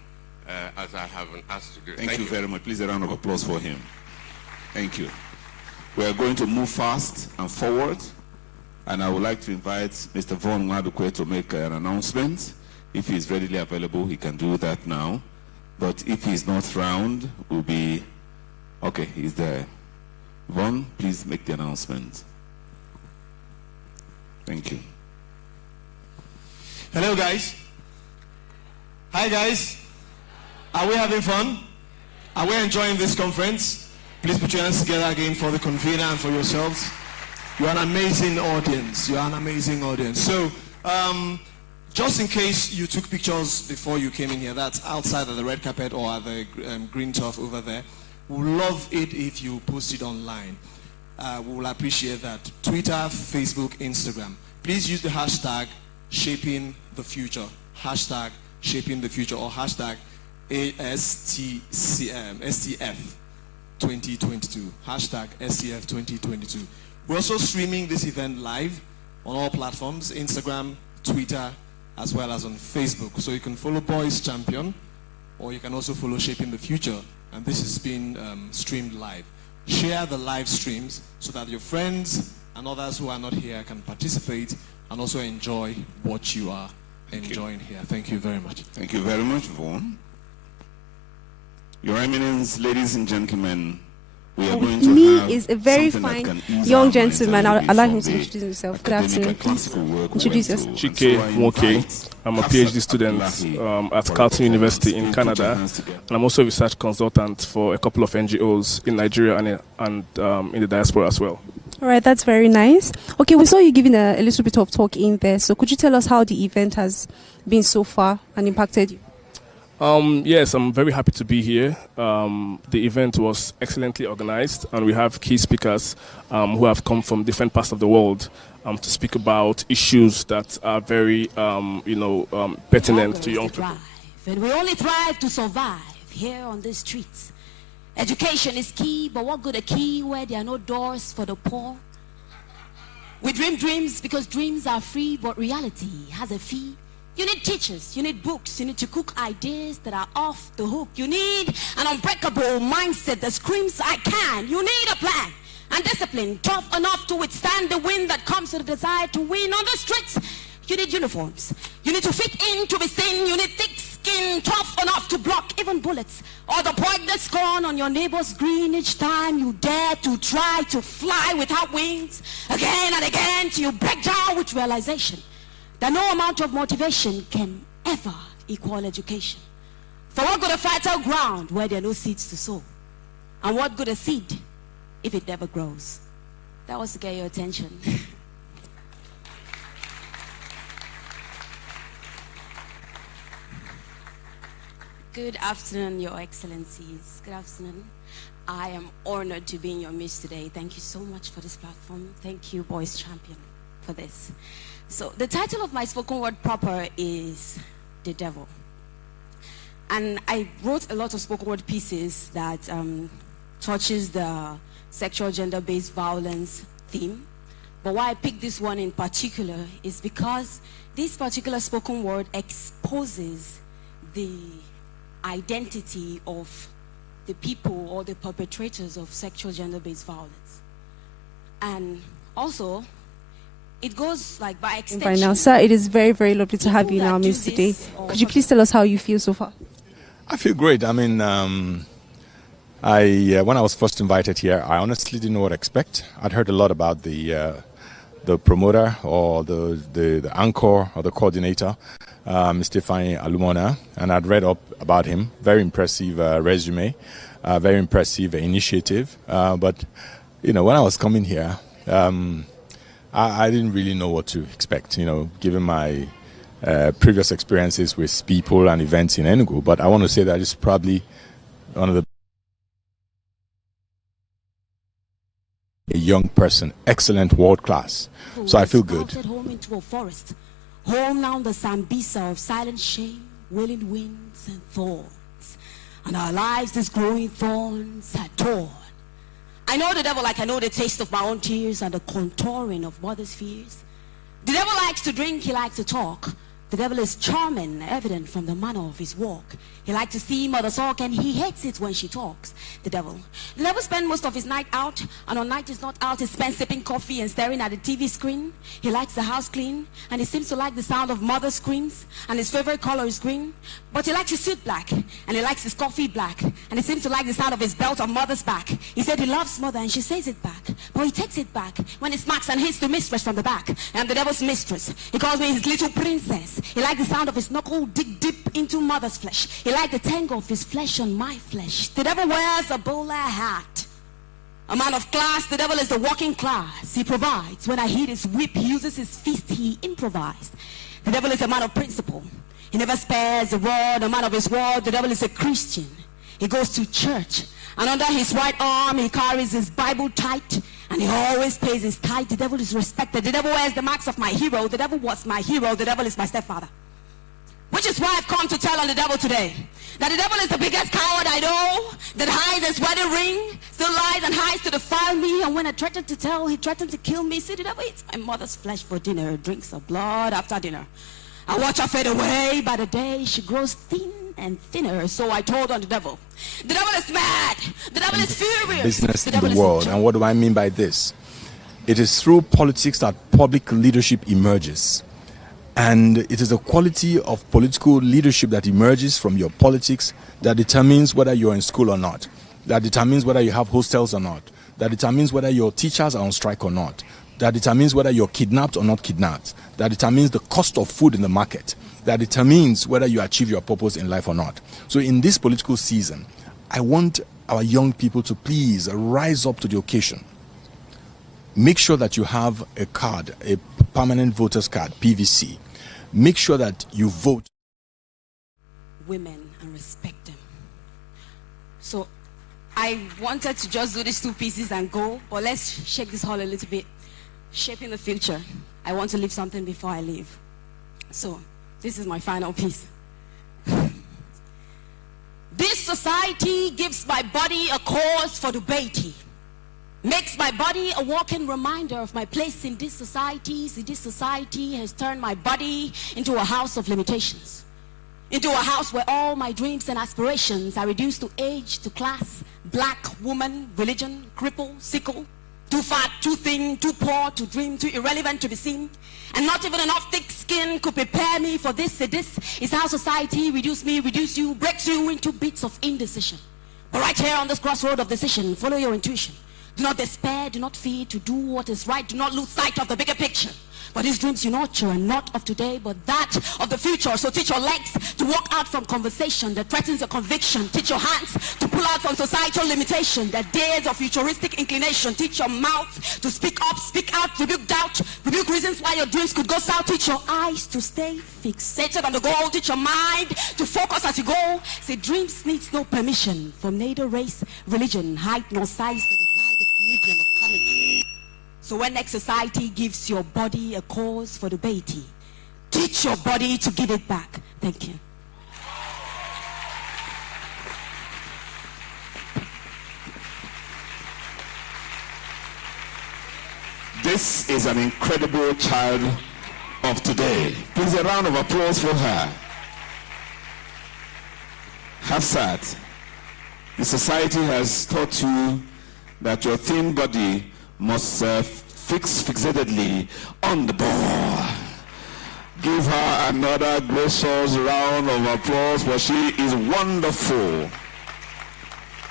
as I have been asked to do. Thank you very much. Please, a round of applause for him. Thank you. We are going to move fast and forward, and I would like to invite Mr. Von Nwadukwe to make an announcement. If he is readily available, he can do that now. But if he is not round, we'll be... Okay, he's there. Von, please make the announcement. Thank you. Hello, guys. Hi, guys. Are we having fun? Are we enjoying this conference? Please put your hands together again for the convener and for yourselves. You're an amazing audience. You're an amazing audience. So, just in case you took pictures before you came in here, that's outside of the red carpet or at the green turf over there. We'd love it if you post it online. We will appreciate that. Twitter, Facebook, Instagram. please use the hashtag Shaping the Future. Hashtag Shaping the Future or hashtag STF 2022. Hashtag STF 2022. We're also streaming this event live on all platforms, Instagram, Twitter, as well as on Facebook. So you can follow Boys Champion, or you can also follow Shaping the Future. And this is being streamed live. Share the live streams so that your friends and others who are not here can participate and also enjoy what you are enjoying here. Thank you very much. Thank you very much, Vaughan. Your Eminence, ladies and gentlemen, we are going to have is a very fine young gentleman. I'll allow him to introduce himself. Good afternoon, please. Introduce yourself. Chike Nwoke. I'm a PhD student at Carleton University in Canada, and I'm also a research consultant for a couple of NGOs in Nigeria and in the diaspora as well. All right, that's very nice. Okay, we saw you giving a little bit of talk in there. So could you tell us how the event has been so far and impacted you? Yes, I'm very happy to be here. The event was excellently organized, and we have key speakers who have come from different parts of the world to speak about issues that are very, pertinent to young people. And we only thrive to survive here on the streets. Education is key, but what good a key where there are no doors for the poor? We dream dreams because dreams are free, but reality has a fee. You need teachers, you need books, you need to cook ideas that are off the hook. You need an unbreakable mindset that screams, I can. You need a plan and discipline, tough enough to withstand the wind that comes with the desire to win. On the streets, you need uniforms. You need to fit in to be seen. You need thick skin, tough enough to block even bullets or the pointless scorn on your neighbor's green each time you dare to try to fly without wings. Again and again till you break down with realization that no amount of motivation can ever equal education. For what good a fertile ground where there are no seeds to sow? And what good a seed if it never grows? That was to get your attention. Good afternoon, Your Excellencies. Good afternoon. I am honored to be in your midst today. Thank you so much for this platform. Thank you, Boys Champion, for this. So the title of my spoken word proper is The Devil. And I wrote a lot of spoken word pieces that touches the sexual gender-based violence theme. But why I picked this one in particular is because this particular spoken word exposes the identity of the people or the perpetrators of sexual gender-based violence. And also, it goes like by extension. Right now, sir, it is very, very lovely to have you in our midst today. Could you please tell us how you feel so far? I feel great. I mean, when I was first invited here, I honestly didn't know what to expect. I'd heard a lot about the promoter or the anchor or the coordinator, Mr. Fani Alumona, and I'd read up about him. Very impressive resume, very impressive initiative. But when I was coming here, I didn't really know what to expect, given my previous experiences with people and events in Enugu. But I want to say that it's probably one of the a young person, excellent, world class. So I feel good. Home into a forest, home down the Sambisa of silent shame, wailing winds and thorns. And our lives as growing thorns are torn. I know the devil like I know the taste of my own tears and the contouring of mother's fears. The devil likes to drink, he likes to talk. The devil is charming, evident from the manner of his walk. He likes to see mother sulk and he hates it when she talks. The devil spends most of his night out, and on night he's not out, he spends sipping coffee and staring at the TV screen. He likes the house clean, and he seems to like the sound of mother screams, and his favorite color is green. But he likes his suit black, and he likes his coffee black, and he seems to like the sound of his belt on mother's back. He said he loves mother, and she says it back, but he takes it back when he smacks and hits the mistress from the back. I'm the devil's mistress. He calls me his little princess. He likes the sound of his knuckle dig deep into mother's flesh. He likes the tangle of his flesh on my flesh. The devil wears a bowler hat. A man of class, the devil is the working class. He provides. When I hit his whip, he uses his fist, he improvised. The devil is a man of principle. He never spares the word, a man of his word. The devil is a Christian. He goes to church. And under his right arm, he carries his Bible tight. And he always pays his tithe. The devil is respected. The devil wears the marks of my hero. The devil was my hero. The devil is my stepfather. Which is why I've come to tell on the devil today. That the devil is the biggest coward I know. That hides his wedding ring. Still lies and hides to defile me. And when I threatened to tell, he threatened to kill me. See, the devil eats my mother's flesh for dinner. Drinks her blood after dinner. I watch her fade away. By the day, she grows thin and thinner. So I told on the devil is mad. The devil is furious. Business in the world. And what do I mean by this? It is through politics that public leadership emerges. And it is the quality of political leadership that emerges from your politics that determines whether you're in school or not, that determines whether you have hostels or not, that determines whether your teachers are on strike or not, that determines whether you're kidnapped or not kidnapped, that determines the cost of food in the market, that determines whether you achieve your purpose in life or not. So in this political season, I want our young people to please rise up to the occasion. Make sure that you have a card, a permanent voter's card, PVC. Make sure that you vote. Women and respect them. So I wanted to just do these two pieces and go, but let's shake this hall a little bit. Shaping the future. I want to leave something before I leave. So this is my final piece. This society gives my body a cause for debate. Makes my body a walking reminder of my place in this society. See, this society has turned my body into a house of limitations. Into a house where all my dreams and aspirations are reduced to age, to class, black, woman, religion, cripple, sickle, too fat, too thin, too poor to dream, too irrelevant to be seen. And not even enough thick skin could prepare me for this. See, this is how society reduces me, reduces you, breaks you into bits of indecision. But right here on this crossroad of decision, follow your intuition. Do not despair, do not fear, to do what is right. Do not lose sight of the bigger picture. For these dreams you nurture are not of today, but that of the future. So teach your legs to walk out from conversation that threatens your conviction. Teach your hands to pull out from societal limitation that dares of futuristic inclination. Teach your mouth to speak up, speak out, rebuke doubt, rebuke reasons why your dreams could go south. Teach your eyes to stay fixated on the goal. Teach your mind to focus as you go. Say dreams needs no permission from neither race, religion, height, nor size to decide its medium of coming. So when next society gives your body a cause for debate, teach your body to give it back. Thank you. This is an incredible child of today. Please, a round of applause for her. Hafsat, the society has taught you that your thin body must fix fixatedly on the ball. Give her another gracious round of applause, for she is wonderful.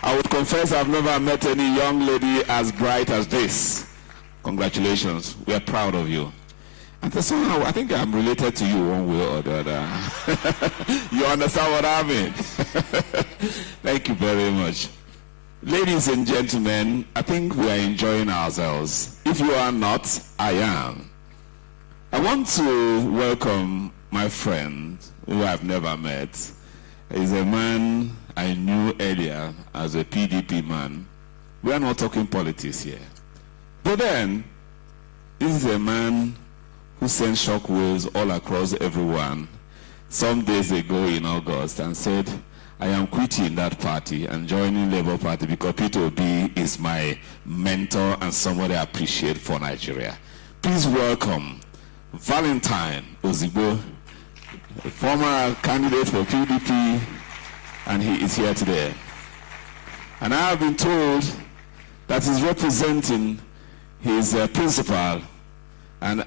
I would confess I've never met any young lady as bright as this. Congratulations. We are proud of you. And so somehow, I think I'm related to you one way or the other. You understand what I mean? Thank you very much. Ladies and gentlemen, I think we are enjoying ourselves. If you are not, I am. I want to welcome my friend, who I've never met. He's a man I knew earlier as a PDP man. We are not talking politics here. But then, this is a man who sent shockwaves all across everyone some days ago in August and said, I am quitting that party and joining Labour Party because Peter Obi is my mentor and somebody I appreciate for Nigeria. Please welcome Valentine Ozigbo, a former candidate for PDP, and he is here today. And I have been told that he's representing his principal, and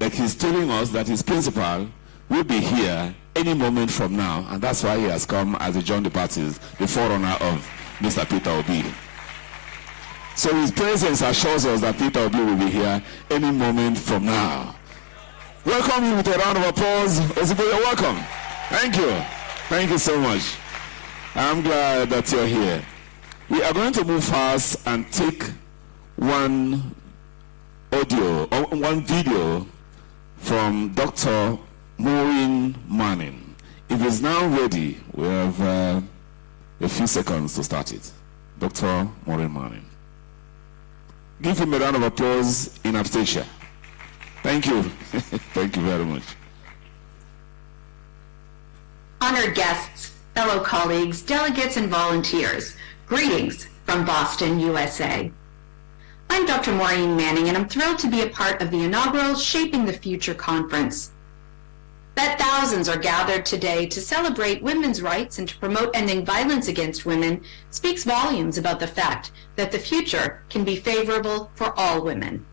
like he's telling us that his principal will be here any moment from now, and that's why he has come as a joint the parties, the forerunner of Mr. Peter Obi. So his presence assures us that Peter Obi will be here any moment from now. Welcome him with a round of applause. Ozigbo, you're welcome. Thank you. Thank you so much. I'm glad that you're here. We are going to move fast and take one audio or one video from Dr. Maureen Manning. If it's now ready, we have a few seconds to start it. Dr. Maureen Manning. Give him a round of applause in absentia. Thank you. Thank you very much. Honored guests, fellow colleagues, delegates, and volunteers, greetings from Boston, USA. I'm Dr. Maureen Manning, and I'm thrilled to be a part of the inaugural Shaping the Future conference. That thousands are gathered today to celebrate women's rights and to promote ending violence against women speaks volumes about the fact that the future can be favorable for all women.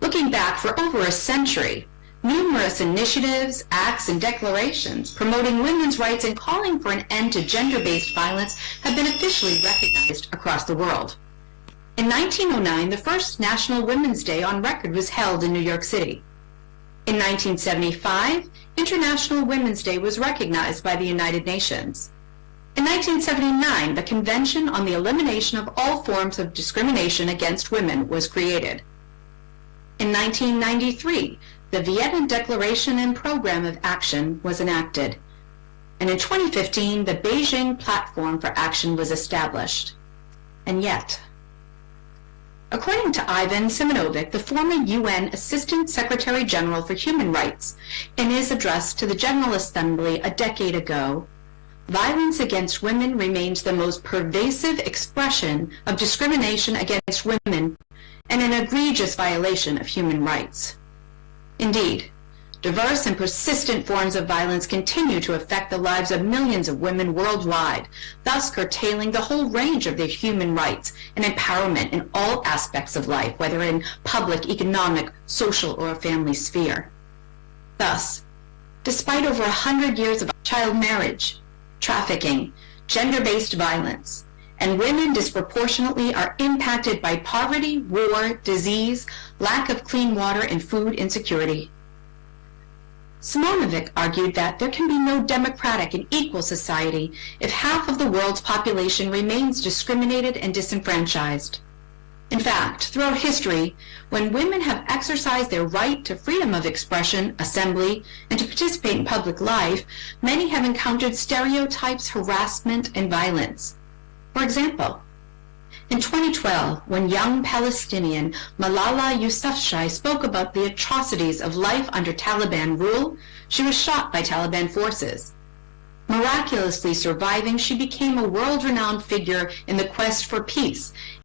Looking back for over a century, numerous initiatives, acts, and declarations promoting women's rights and calling for an end to gender-based violence have been officially recognized across the world. In 1909, the first National Women's Day on record was held in New York City. In 1975, International Women's Day was recognized by the United Nations. In 1979, the Convention on the Elimination of All Forms of Discrimination Against Women was created. In 1993, the Vienna Declaration and Program of Action was enacted. And in 2015, the Beijing Platform for Action was established. And yet, according to Ivan Simonovic, the former UN Assistant Secretary General for Human Rights, in his address to the General Assembly a decade ago, violence against women remains the most pervasive expression of discrimination against women and an egregious violation of human rights. Indeed, diverse and persistent forms of violence continue to affect the lives of millions of women worldwide, thus curtailing the whole range of their human rights and empowerment in all aspects of life, whether in public, economic, social, or a family sphere. Thus, despite over 100 years of child marriage, trafficking, gender-based violence, and women disproportionately are impacted by poverty, war, disease, lack of clean water, and food insecurity. Simonovic argued that there can be no democratic and equal society if half of the world's population remains discriminated and disenfranchised. In fact, throughout history, when women have exercised their right to freedom of expression, assembly, and to participate in public life, many have encountered stereotypes, harassment, and violence. For example, in 2012, when young Palestinian Malala Yousafzai spoke about the atrocities of life under Taliban rule, she was shot by Taliban forces. Miraculously surviving, she became a world-renowned figure in the quest for peace